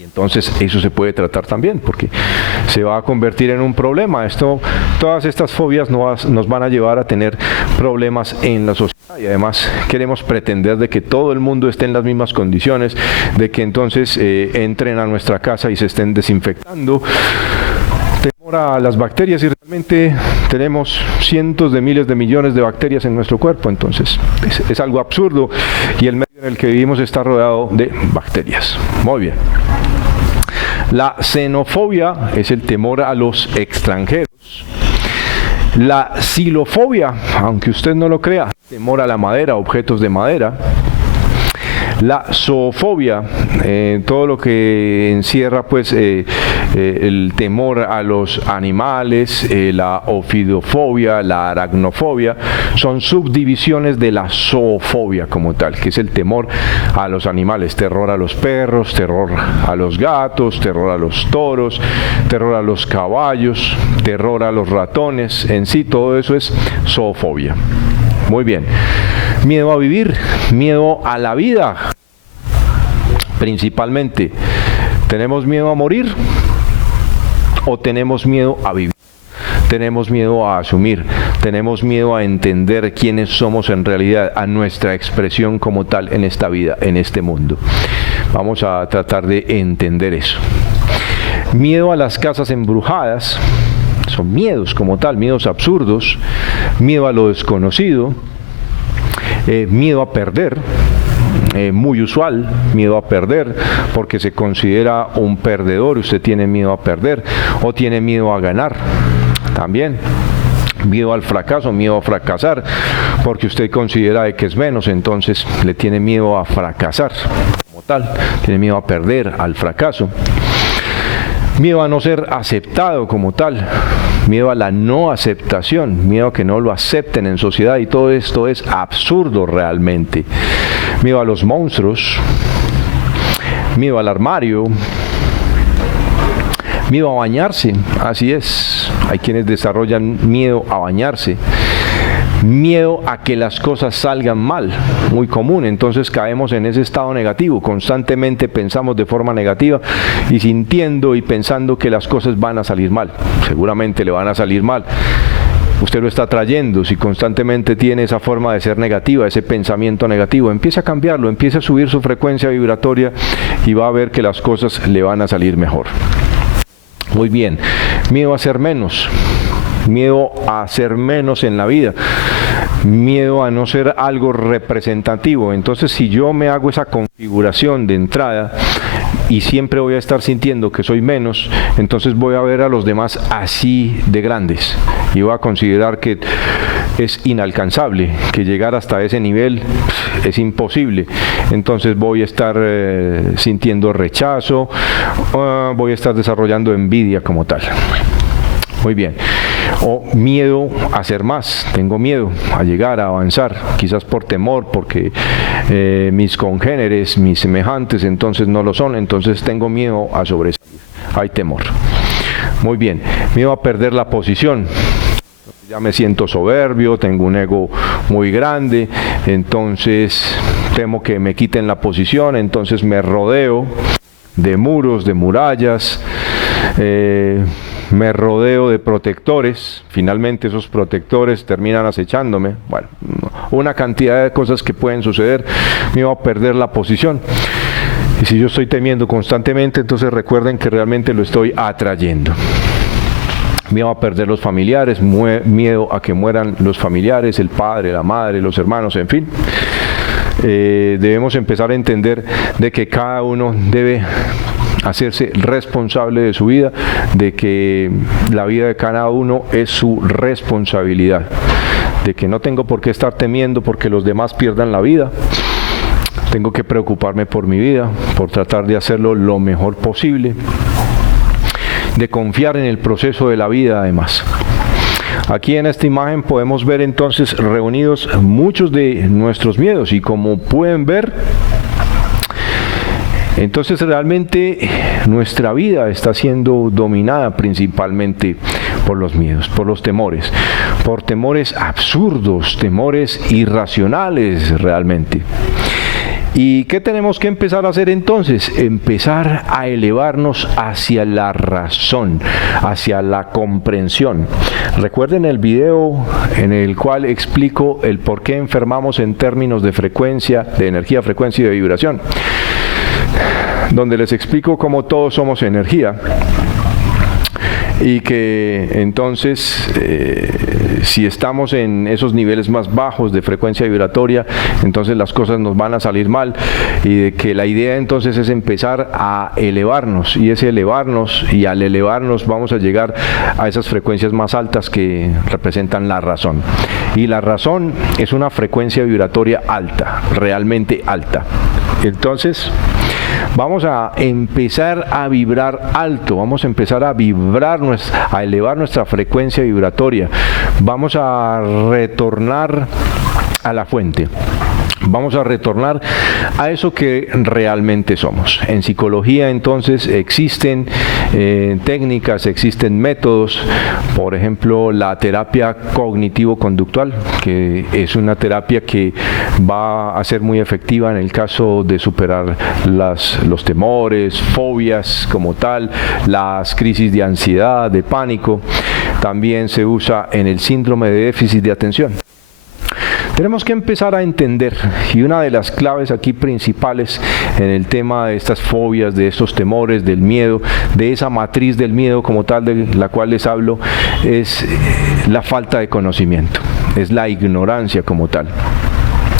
Entonces eso se puede tratar también porque se va a convertir en un problema. Todas estas fobias nos van a llevar a tener problemas en la sociedad y además queremos pretender de que todo el mundo esté en las mismas condiciones, de que entonces entren a nuestra casa y se estén desinfectando. Temor a las bacterias y realmente tenemos cientos de miles de millones de bacterias en nuestro cuerpo, entonces es algo absurdo y el medio en el que vivimos está rodeado de bacterias. Muy bien. La xenofobia es el temor a los extranjeros. La xilofobia, aunque usted no lo crea, temor a la madera, objetos de madera. La zoofobia, todo lo que encierra pues el temor a los animales, la ofidofobia, la aracnofobia, son subdivisiones de la zoofobia como tal, que es el temor a los animales, terror a los perros, terror a los gatos, terror a los toros, terror a los caballos, terror a los ratones, en sí todo eso es zoofobia. Muy bien. Miedo a vivir, miedo a la vida. Principalmente, ¿tenemos miedo a morir o tenemos miedo a vivir? Tenemos miedo a asumir, tenemos miedo a entender quiénes somos en realidad, a nuestra expresión como tal en esta vida, en este mundo. Vamos a tratar de entender eso. Miedo a las casas embrujadas, son miedos como tal, miedos absurdos, miedo a lo desconocido, miedo a perder, muy usual, miedo a perder, porque se considera un perdedor, usted tiene miedo a perder, o tiene miedo a ganar, también. Miedo al fracaso, miedo a fracasar, porque usted considera de que es menos, entonces le tiene miedo a fracasar, como tal, tiene miedo a perder, al fracaso. Miedo a no ser aceptado como tal, miedo a la no aceptación, miedo a que no lo acepten en sociedad y todo esto es absurdo realmente. Miedo a los monstruos, miedo al armario, miedo a bañarse, así es, hay quienes desarrollan miedo a bañarse. Miedo a que las cosas salgan mal, muy común, entonces caemos en ese estado negativo, constantemente pensamos de forma negativa y sintiendo y pensando que las cosas van a salir mal, seguramente le van a salir mal. usted lo está atrayendo. Si constantemente tiene esa forma de ser negativa, ese pensamiento negativo, empiece a cambiarlo, empiece a subir su frecuencia vibratoria y va a ver que las cosas le van a salir mejor. Muy bien, miedo a ser menos. Miedo a ser menos en la vida, miedo a no ser algo representativo. Entonces, si yo me hago esa configuración de entrada y siempre voy a estar sintiendo que soy menos, entonces voy a ver a los demás así de grandes y voy a considerar que es inalcanzable, que llegar hasta ese nivel es imposible. Entonces voy a estar sintiendo rechazo, voy a estar desarrollando envidia como tal. Muy bien. O miedo a hacer más, tengo miedo a llegar, a avanzar, quizás por temor, porque mis congéneres, mis semejantes, entonces no lo son, entonces tengo miedo a sobresalir, hay temor. Muy bien, miedo a perder la posición. Ya me siento soberbio, tengo un ego muy grande, entonces temo que me quiten la posición, entonces me rodeo de muros, de murallas, me rodeo de protectores, finalmente esos protectores terminan acechándome. Bueno, una cantidad de cosas que pueden suceder, miedo a perder la posición. Y si yo estoy temiendo constantemente, entonces recuerden que realmente lo estoy atrayendo. Miedo a perder los familiares, miedo a que mueran los familiares, el padre, la madre, los hermanos, en fin. Debemos empezar a entender de que cada uno debe hacerse responsable de su vida, de que la vida de cada uno es su responsabilidad, de que no tengo por qué estar temiendo porque los demás pierdan la vida. Tengo que preocuparme por mi vida, por tratar de hacerlo lo mejor posible, de confiar en el proceso de la vida además. Aquí en esta imagen podemos ver entonces reunidos muchos de nuestros miedos y como pueden ver, entonces realmente nuestra vida está siendo dominada principalmente por los miedos, por los temores, por temores absurdos, temores irracionales realmente. ¿Y qué tenemos que empezar a hacer entonces? Empezar a elevarnos hacia la razón, hacia la comprensión. Recuerden el video en el cual explico el por qué enfermamos en términos de frecuencia, de energía, frecuencia y de vibración, donde les explico cómo todos somos energía y que entonces si estamos en esos niveles más bajos de frecuencia vibratoria, entonces las cosas nos van a salir mal y de que la idea entonces es empezar a elevarnos y ese elevarnos y al elevarnos vamos a llegar a esas frecuencias más altas que representan la razón y la razón es una frecuencia vibratoria alta, realmente alta. Entonces vamos a empezar a vibrar alto, vamos a empezar a vibrar, a elevar nuestra frecuencia vibratoria, vamos a retornar a la fuente. Vamos a retornar a eso que realmente somos. En psicología entonces existen técnicas, existen métodos, por ejemplo la terapia cognitivo-conductual, que es una terapia que va a ser muy efectiva en el caso de superar los temores, fobias como tal, las crisis de ansiedad, de pánico. También se usa en el síndrome de déficit de atención. Tenemos que empezar a entender, y una de las claves aquí principales en el tema de estas fobias, de estos temores, del miedo, de esa matriz del miedo como tal de la cual les hablo, es la falta de conocimiento, es la ignorancia como tal.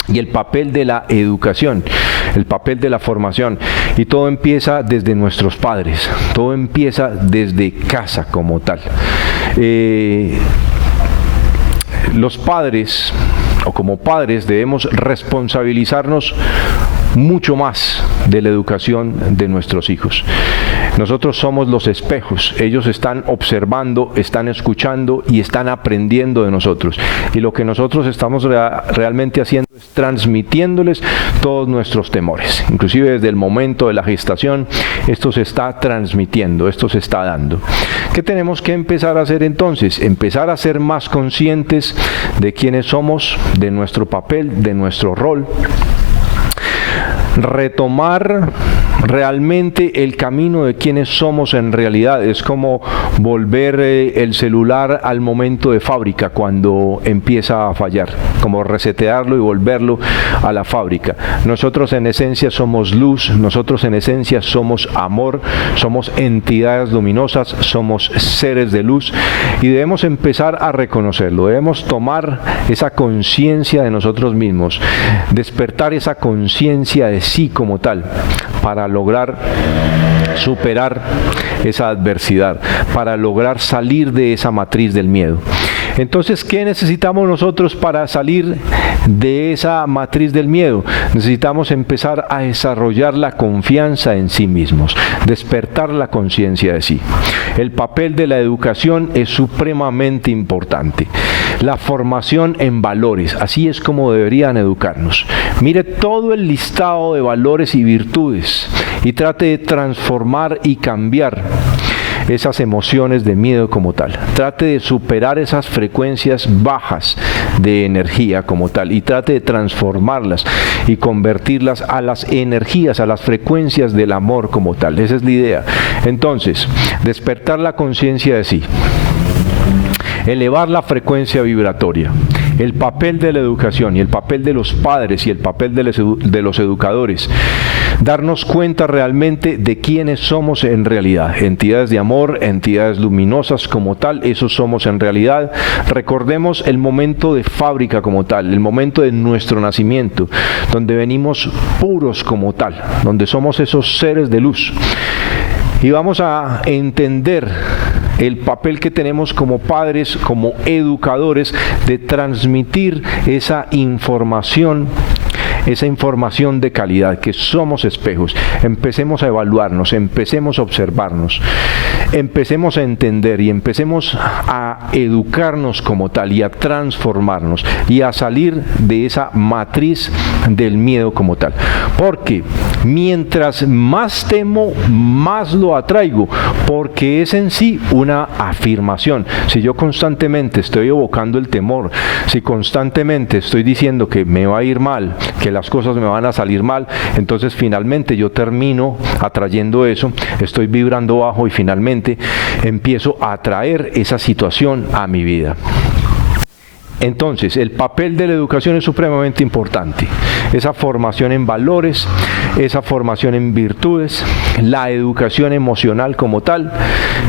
Y el papel de la educación, el papel de la formación, y todo empieza desde nuestros padres, todo empieza desde casa como tal. Los padres, o como padres, debemos responsabilizarnos mucho más de la educación de nuestros hijos. Nosotros somos los espejos, ellos están observando, están escuchando y están aprendiendo de nosotros. Y lo que nosotros estamos realmente haciendo es transmitiéndoles todos nuestros temores. Inclusive desde el momento de la gestación, esto se está transmitiendo, esto se está dando. ¿Qué tenemos que empezar a hacer entonces? Empezar a ser más conscientes de quiénes somos, de nuestro papel, de nuestro rol. Retomar realmente el camino de quienes somos en realidad. Es como volver el celular al momento de fábrica cuando empieza a fallar, como resetearlo y volverlo a la fábrica. Nosotros en esencia somos luz, nosotros en esencia somos amor, somos entidades luminosas, somos seres de luz y debemos empezar a reconocerlo, debemos tomar esa conciencia de nosotros mismos, despertar esa conciencia de sí como tal, para lograr superar esa adversidad, para lograr salir de esa matriz del miedo. Entonces, ¿qué necesitamos nosotros para salir de esa matriz del miedo? Necesitamos empezar a desarrollar la confianza en sí mismos, despertar la conciencia de sí. El papel de la educación es supremamente importante. La formación en valores, así es como deberían educarnos. Mire todo el listado de valores y virtudes y trate de transformar y cambiar esas emociones de miedo como tal. Trate de superar esas frecuencias bajas de energía como tal y trate de transformarlas y convertirlas a las energías, a las frecuencias del amor como tal. Esa es la idea. Entonces, despertar la conciencia de sí. Elevar la frecuencia vibratoria. El papel de la educación y el papel de los padres y el papel de los educadores. Darnos cuenta realmente de quiénes somos en realidad. Entidades de amor, entidades luminosas como tal, eso somos en realidad. Recordemos el momento de fábrica como tal, el momento de nuestro nacimiento, donde venimos puros como tal, donde somos esos seres de luz. Y vamos a entender el papel que tenemos como padres, como educadores, de transmitir esa información de calidad, que somos espejos. Empecemos a evaluarnos, empecemos a observarnos, empecemos a entender y empecemos a educarnos como tal y a transformarnos y a salir de esa matriz del miedo como tal. Porque mientras más temo, más lo atraigo, porque es en sí una afirmación. Si yo constantemente estoy evocando el temor, si constantemente estoy diciendo que me va a ir mal, que las cosas me van a salir mal, entonces finalmente yo termino atrayendo eso, estoy vibrando bajo y finalmente empiezo a atraer esa situación a mi vida. Entonces, el papel de la educación es supremamente importante. Esa formación en valores, esa formación en virtudes, la educación emocional como tal,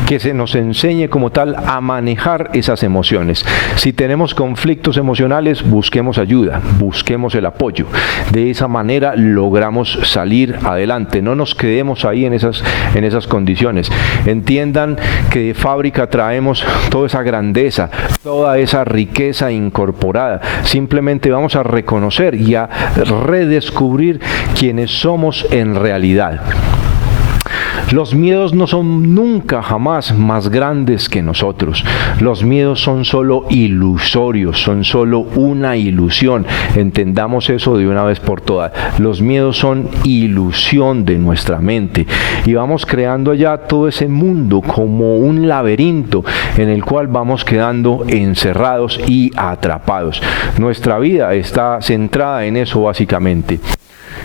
que se nos enseñe como tal a manejar esas emociones. Si tenemos conflictos emocionales, busquemos ayuda, busquemos el apoyo. De esa manera logramos salir adelante. No nos quedemos ahí en esas condiciones. Entiendan que de fábrica traemos toda esa grandeza, toda esa riqueza incorporada. Simplemente vamos a reconocer y a redescubrir quiénes somos en realidad. Los miedos no son nunca jamás más grandes que nosotros. Los miedos son solo ilusorios, son solo una ilusión. Entendamos eso de una vez por todas. Los miedos son ilusión de nuestra mente. Y vamos creando allá todo ese mundo como un laberinto en el cual vamos quedando encerrados y atrapados. Nuestra vida está centrada en eso básicamente.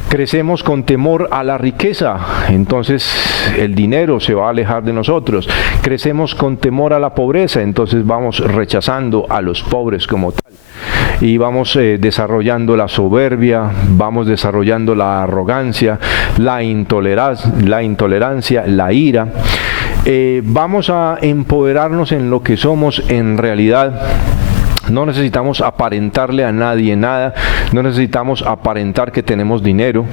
Crecemos con temor a la riqueza, entonces el dinero se va a alejar de nosotros. Crecemos con temor a la pobreza, entonces vamos rechazando a los pobres como tal. Y vamos desarrollando la soberbia, vamos desarrollando la arrogancia, la intolerancia, la ira. Vamos a empoderarnos en lo que somos en realidad. No necesitamos aparentarle a nadie nada, no necesitamos aparentar que tenemos dinero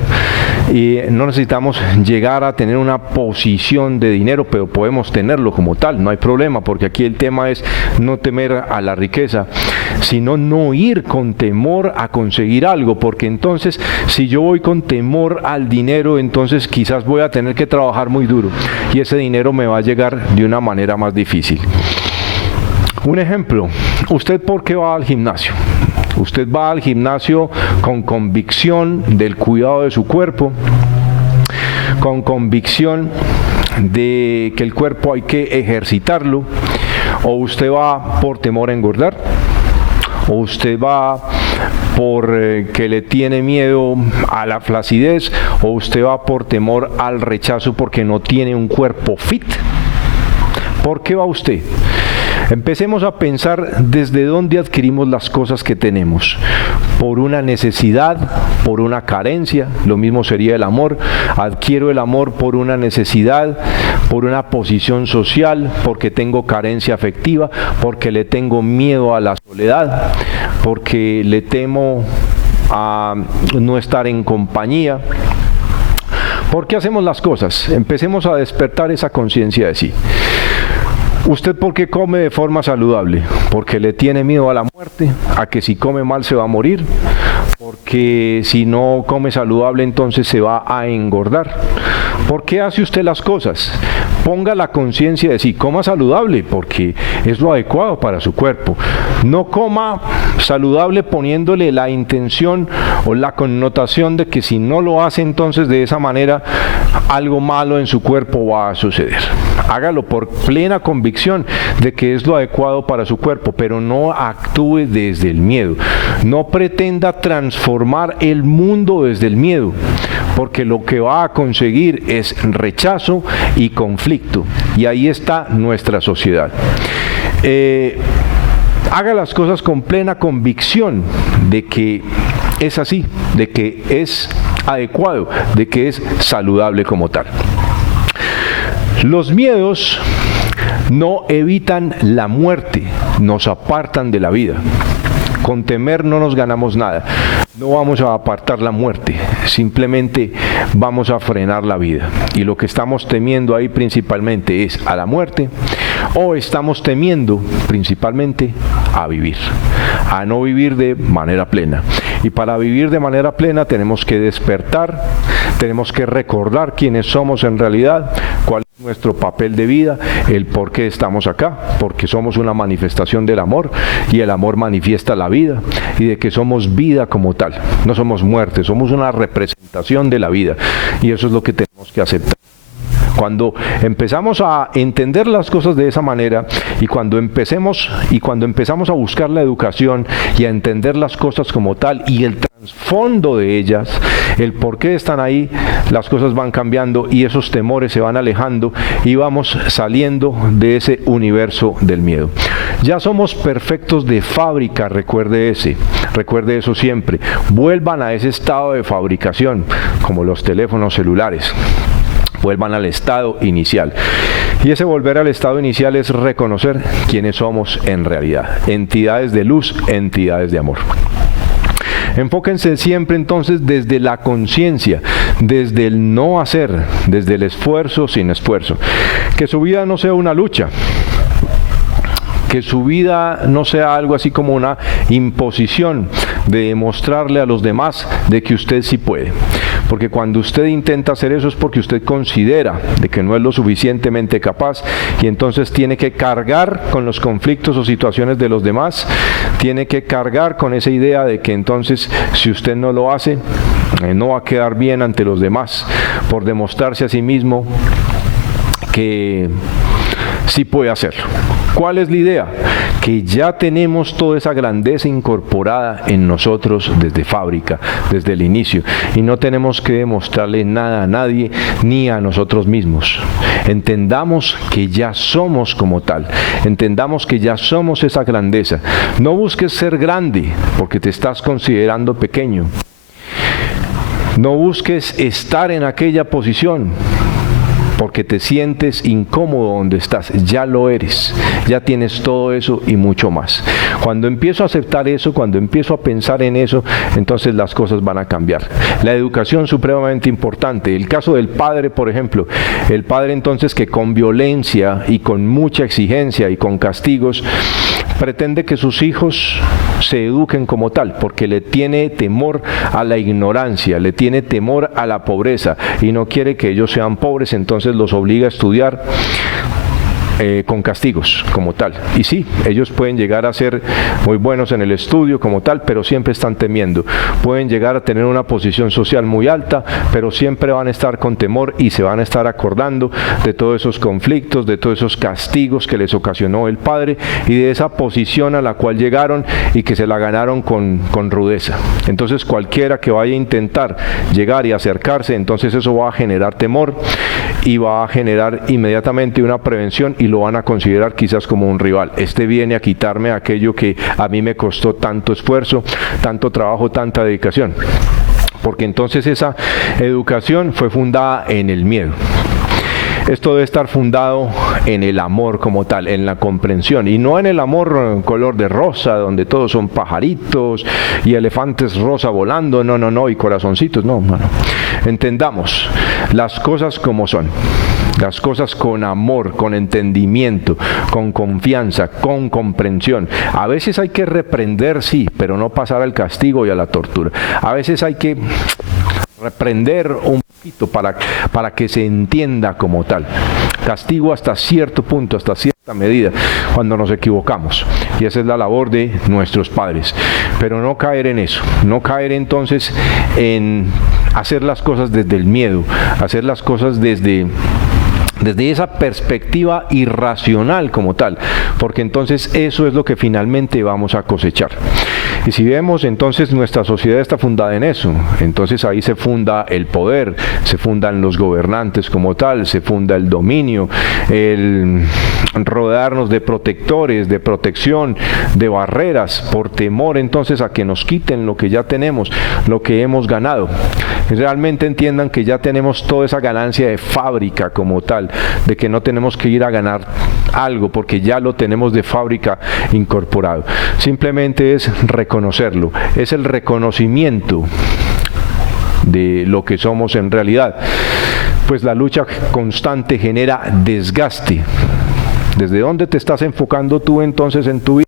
y no necesitamos llegar a tener una posición de dinero, pero podemos tenerlo como tal, no hay problema, porque aquí el tema es no temer a la riqueza, sino no ir con temor a conseguir algo, porque entonces si yo voy con temor al dinero, entonces quizás voy a tener que trabajar muy duro y ese dinero me va a llegar de una manera más difícil. Un ejemplo, ¿usted por qué va al gimnasio? Usted va al gimnasio con convicción del cuidado de su cuerpo, con convicción de que el cuerpo hay que ejercitarlo, o usted va por temor a engordar, o usted va porque le tiene miedo a la flacidez, o usted va por temor al rechazo porque no tiene un cuerpo fit. ¿Por qué va usted? Empecemos a pensar desde dónde adquirimos las cosas que tenemos. Por una necesidad, por una carencia, lo mismo sería el amor. Adquiero el amor por una necesidad, por una posición social, porque tengo carencia afectiva, porque le tengo miedo a la soledad, porque le temo a no estar en compañía. ¿Por qué hacemos las cosas? Empecemos a despertar esa conciencia de sí. ¿Usted por qué come de forma saludable? Porque le tiene miedo a la muerte, a que si come mal se va a morir, porque si no come saludable entonces se va a engordar. ¿Por qué hace usted las cosas? Ponga la conciencia de sí, coma saludable, porque es lo adecuado para su cuerpo. No coma saludable poniéndole la intención o la connotación de que si no lo hace entonces de esa manera, algo malo en su cuerpo va a suceder. Hágalo por plena convicción de que es lo adecuado para su cuerpo, pero no actúe desde el miedo. No pretenda transformar el mundo desde el miedo, porque lo que va a conseguir es rechazo y conflicto. Y ahí está nuestra sociedad. Haga las cosas con plena convicción de que es así, de que es adecuado, de que es saludable como tal. Los miedos no evitan la muerte, nos apartan de la vida. Con temer no nos ganamos nada. No vamos a apartar la muerte, simplemente vamos a frenar la vida. Y lo que estamos temiendo ahí principalmente es a la muerte, o estamos temiendo principalmente a vivir, a no vivir de manera plena. Y para vivir de manera plena tenemos que despertar, tenemos que recordar quiénes somos en realidad, cuál es nuestro papel de vida, el por qué estamos acá, porque somos una manifestación del amor, y el amor manifiesta la vida, y de que somos vida como tal, no somos muerte, somos una representación de la vida, y eso es lo que tenemos que aceptar. Cuando empezamos a entender las cosas de esa manera, y cuando empezamos a buscar la educación y a entender las cosas como tal y el trasfondo de ellas, el por qué están ahí, las cosas van cambiando y esos temores se van alejando y vamos saliendo de ese universo del miedo. Ya somos perfectos de fábrica, recuerde eso siempre. Vuelvan a ese estado de fabricación, como los teléfonos celulares. Vuelvan al estado inicial. Y ese volver al estado inicial es reconocer quiénes somos en realidad. Entidades de luz, entidades de amor. Enfóquense siempre entonces desde la conciencia, desde el no hacer, desde el esfuerzo sin esfuerzo. Que su vida no sea una lucha. Que su vida no sea algo así como una imposición de demostrarle a los demás de que usted sí puede. Porque cuando usted intenta hacer eso es porque usted considera de que no es lo suficientemente capaz y entonces tiene que cargar con los conflictos o situaciones de los demás, tiene que cargar con esa idea de que entonces si usted no lo hace, no va a quedar bien ante los demás por demostrarse a sí mismo que sí puede hacerlo. ¿Cuál es la idea? Que ya tenemos toda esa grandeza incorporada en nosotros desde fábrica, desde el inicio, y no tenemos que demostrarle nada a nadie ni a nosotros mismos. Entendamos que ya somos como tal, entendamos que ya somos esa grandeza. No busques ser grande porque te estás considerando pequeño. No busques estar en aquella posición porque te sientes incómodo donde estás. Ya lo eres, ya tienes todo eso y mucho más. Cuando empiezo a aceptar eso, cuando empiezo a pensar en eso, entonces las cosas van a cambiar. La educación es supremamente importante. El caso del padre, por ejemplo, el padre entonces que con violencia y con mucha exigencia y con castigos pretende que sus hijos se eduquen como tal, porque le tiene temor a la ignorancia, le tiene temor a la pobreza y no quiere que ellos sean pobres, entonces los obliga a estudiar. con castigos como tal. Y sí, ellos pueden llegar a ser muy buenos en el estudio como tal, pero siempre están temiendo. Pueden llegar a tener una posición social muy alta, pero siempre van a estar con temor y se van a estar acordando de todos esos conflictos, de todos esos castigos que les ocasionó el padre y de esa posición a la cual llegaron y que se la ganaron con rudeza. Entonces cualquiera que vaya a intentar llegar y acercarse, entonces eso va a generar temor y va a generar inmediatamente una prevención y lo van a considerar quizás como un rival. Este viene a quitarme aquello que a mí me costó tanto esfuerzo, tanto trabajo, tanta dedicación. Porque entonces esa educación fue fundada en el miedo. Esto debe estar fundado en el amor como tal, en la comprensión, y no en el amor color de rosa, donde todos son pajaritos y elefantes rosa volando, no, y corazoncitos, no. Entendamos las cosas como son. Las cosas con amor, con entendimiento, con confianza, con comprensión. A veces hay que reprender, sí, pero no pasar al castigo y a la tortura. A veces hay que reprender un poquito para que se entienda como tal. Castigo hasta cierto punto, hasta cierta medida, cuando nos equivocamos. Y esa es la labor de nuestros padres. Pero no caer en eso, no caer entonces en hacer las cosas desde el miedo, hacer las cosas desde esa perspectiva irracional como tal, porque entonces eso es lo que finalmente vamos a cosechar. Y si vemos, entonces nuestra sociedad está fundada en eso. Entonces ahí se funda el poder, se fundan los gobernantes como tal, se funda el dominio, el rodearnos de protectores, de protección, de barreras, por temor entonces a que nos quiten lo que ya tenemos, lo que hemos ganado. Y realmente entiendan que ya tenemos toda esa ganancia de fábrica como tal, de que no tenemos que ir a ganar algo porque ya lo tenemos de fábrica incorporado. Simplemente es reconocerlo, es el reconocimiento de lo que somos en realidad. Pues la lucha constante genera desgaste. ¿Desde dónde te estás enfocando tú entonces en tu vida?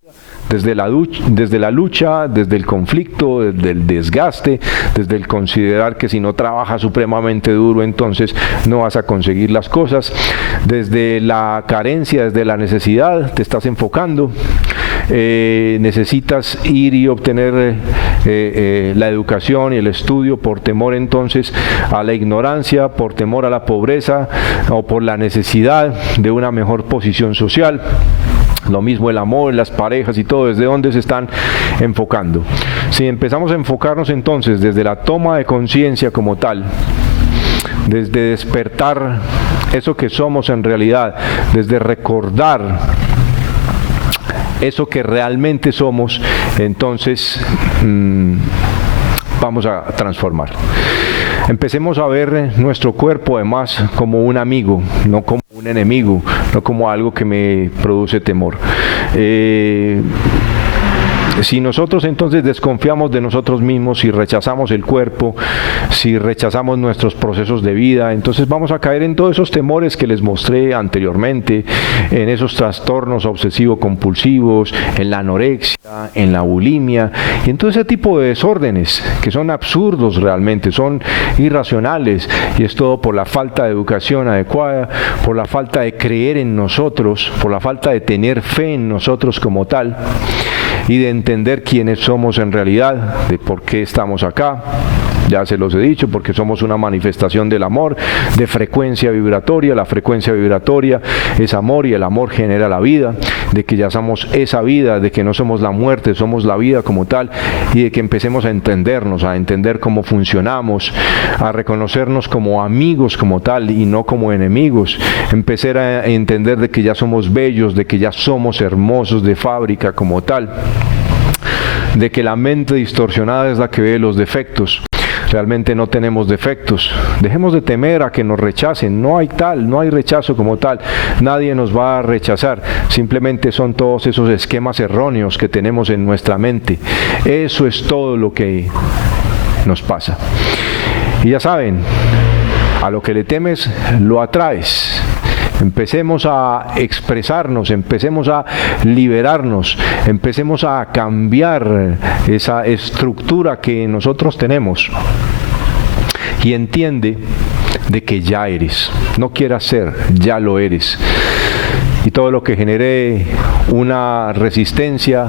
Desde la lucha, desde el conflicto, desde el desgaste, desde el considerar que si no trabajas supremamente duro entonces no vas a conseguir las cosas, desde la carencia, desde la necesidad te estás enfocando. Necesitas ir y obtener la educación y el estudio por temor entonces a la ignorancia, por temor a la pobreza o por la necesidad de una mejor posición social. Lo mismo el amor, las parejas y todo, ¿desde dónde se están enfocando? Si empezamos a enfocarnos entonces desde la toma de conciencia como tal, desde despertar eso que somos en realidad, desde recordar eso que realmente somos, entonces vamos a transformar. Empecemos a ver nuestro cuerpo además como un amigo, no como un enemigo, no como algo que me produce temor. Si nosotros entonces desconfiamos de nosotros mismos, si rechazamos el cuerpo, si rechazamos nuestros procesos de vida, entonces vamos a caer en todos esos temores que les mostré anteriormente, en esos trastornos obsesivo-compulsivos, en la anorexia, en la bulimia, y en todo ese tipo de desórdenes que son absurdos realmente, son irracionales, y es todo por la falta de educación adecuada, por la falta de creer en nosotros, por la falta de tener fe en nosotros como tal, y de entender quiénes somos en realidad, de por qué estamos acá. Ya se los he dicho, porque somos una manifestación del amor, de frecuencia vibratoria. La frecuencia vibratoria es amor y el amor genera la vida, de que ya somos esa vida, de que no somos la muerte, somos la vida como tal, y de que empecemos a entendernos, a entender cómo funcionamos, a reconocernos como amigos como tal y no como enemigos, empezar a entender de que ya somos bellos, de que ya somos hermosos de fábrica como tal, de que la mente distorsionada es la que ve los defectos. Realmente no tenemos defectos. Dejemos de temer a que nos rechacen. No hay rechazo como tal. Nadie nos va a rechazar. Simplemente son todos esos esquemas erróneos que tenemos en nuestra mente. Eso es todo lo que nos pasa. Y ya saben, a lo que le temes lo atraes. Empecemos a expresarnos, empecemos a liberarnos, empecemos a cambiar esa estructura que nosotros tenemos. Y entiende de que ya eres. No quieras ser, ya lo eres. Y todo lo que genere una resistencia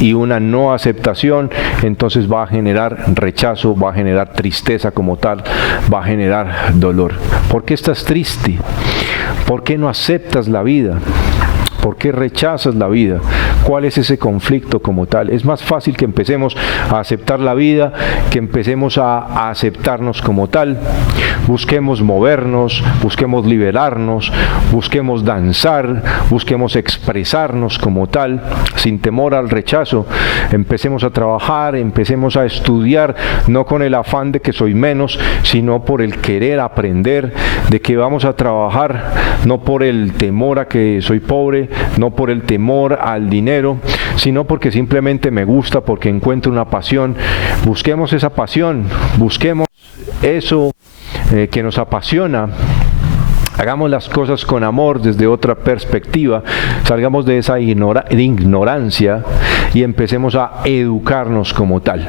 y una no aceptación, entonces va a generar rechazo, va a generar tristeza como tal, va a generar dolor. ¿Por qué estás triste? ¿Por qué no aceptas la vida? ¿Por qué rechazas la vida? ¿Cuál es ese conflicto como tal? Es más fácil que empecemos a aceptar la vida, que empecemos a aceptarnos como tal. Busquemos movernos, busquemos liberarnos, busquemos danzar, busquemos expresarnos como tal, sin temor al rechazo. Empecemos a trabajar, empecemos a estudiar, no con el afán de que soy menos, sino por el querer aprender, de que vamos a trabajar, no por el temor a que soy pobre, no por el temor al dinero, sino porque simplemente me gusta, porque encuentro una pasión. Busquemos esa pasión, busquemos eso que nos apasiona. Hagamos las cosas con amor desde otra perspectiva, salgamos de esa ignorancia y empecemos a educarnos como tal.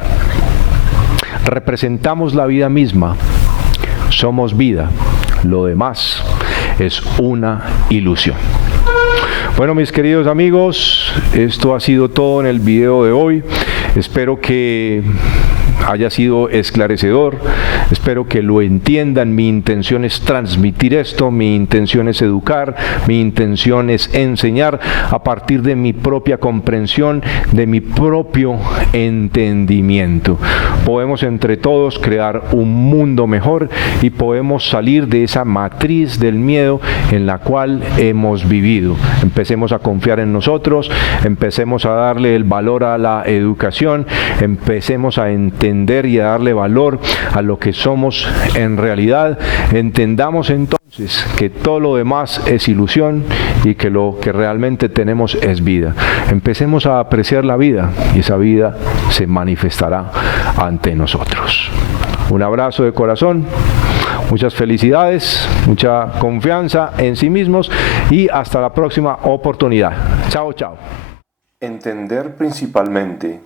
Representamos la vida misma, somos vida, lo demás es una ilusión. Bueno, mis queridos amigos, esto ha sido todo en el video de hoy. Espero que haya sido esclarecedor, espero que lo entiendan. Mi intención es transmitir esto, mi intención es educar, mi intención es enseñar a partir de mi propia comprensión, de mi propio entendimiento. Podemos entre todos crear un mundo mejor y podemos salir de esa matriz del miedo en la cual hemos vivido. Empecemos a confiar en nosotros, empecemos a darle el valor a la educación, empecemos a entender y a darle valor a lo que somos en realidad. Entendamos entonces que todo lo demás es ilusión y que lo que realmente tenemos es vida. Empecemos a apreciar la vida y esa vida se manifestará ante nosotros. Un abrazo de corazón, muchas felicidades, mucha confianza en sí mismos y hasta la próxima oportunidad. Chao, chao. Entender principalmente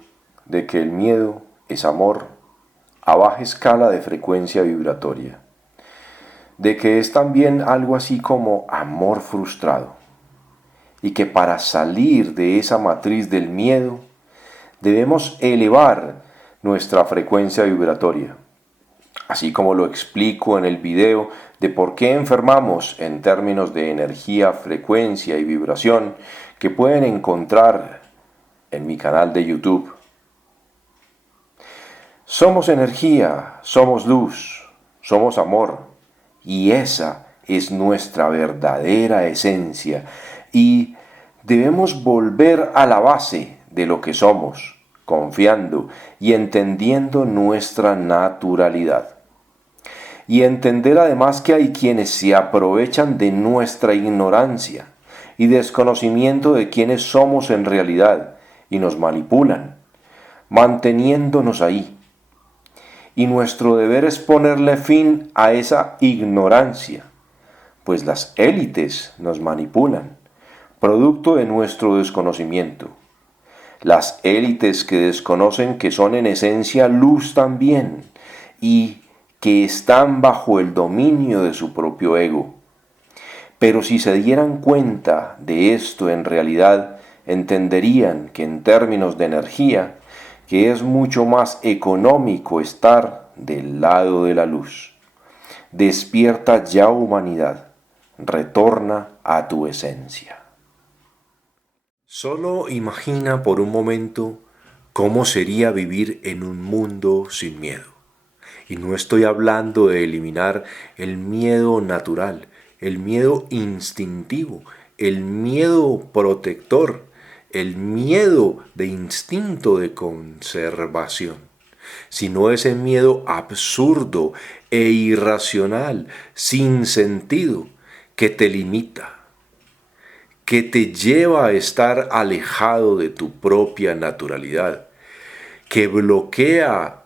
de que el miedo es amor a baja escala de frecuencia vibratoria, de que es también algo así como amor frustrado, y que para salir de esa matriz del miedo debemos elevar nuestra frecuencia vibratoria, así como lo explico en el video de por qué enfermamos en términos de energía, frecuencia y vibración, que pueden encontrar en mi canal de YouTube. Somos energía, somos luz, somos amor, y esa es nuestra verdadera esencia, y debemos volver a la base de lo que somos, confiando y entendiendo nuestra naturalidad. Y entender además que hay quienes se aprovechan de nuestra ignorancia y desconocimiento de quiénes somos en realidad y nos manipulan, manteniéndonos ahí. Y nuestro deber es ponerle fin a esa ignorancia, pues las élites nos manipulan, producto de nuestro desconocimiento. Las élites que desconocen que son en esencia luz también, y que están bajo el dominio de su propio ego. Pero si se dieran cuenta de esto en realidad, entenderían que en términos de energía, que es mucho más económico estar del lado de la luz. Despierta ya, humanidad, retorna a tu esencia. Solo imagina por un momento cómo sería vivir en un mundo sin miedo. Y no estoy hablando de eliminar el miedo natural, el miedo instintivo, el miedo protector, el miedo de instinto de conservación, sino ese miedo absurdo e irracional, sin sentido, que te limita, que te lleva a estar alejado de tu propia naturalidad, que bloquea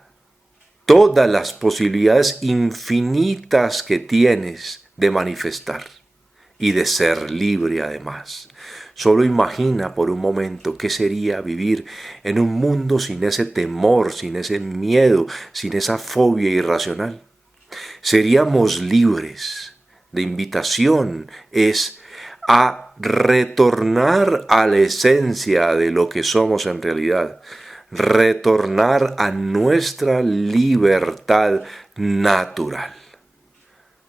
todas las posibilidades infinitas que tienes de manifestar y de ser libre además. Solo imagina por un momento qué sería vivir en un mundo sin ese temor, sin ese miedo, sin esa fobia irracional. Seríamos libres. De invitación es a retornar a la esencia de lo que somos en realidad, retornar a nuestra libertad natural.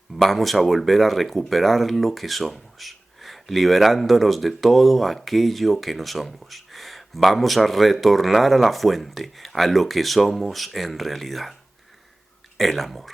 Vamos a volver a recuperar lo que somos, liberándonos de todo aquello que no somos. Vamos a retornar a la fuente, a lo que somos en realidad, el amor.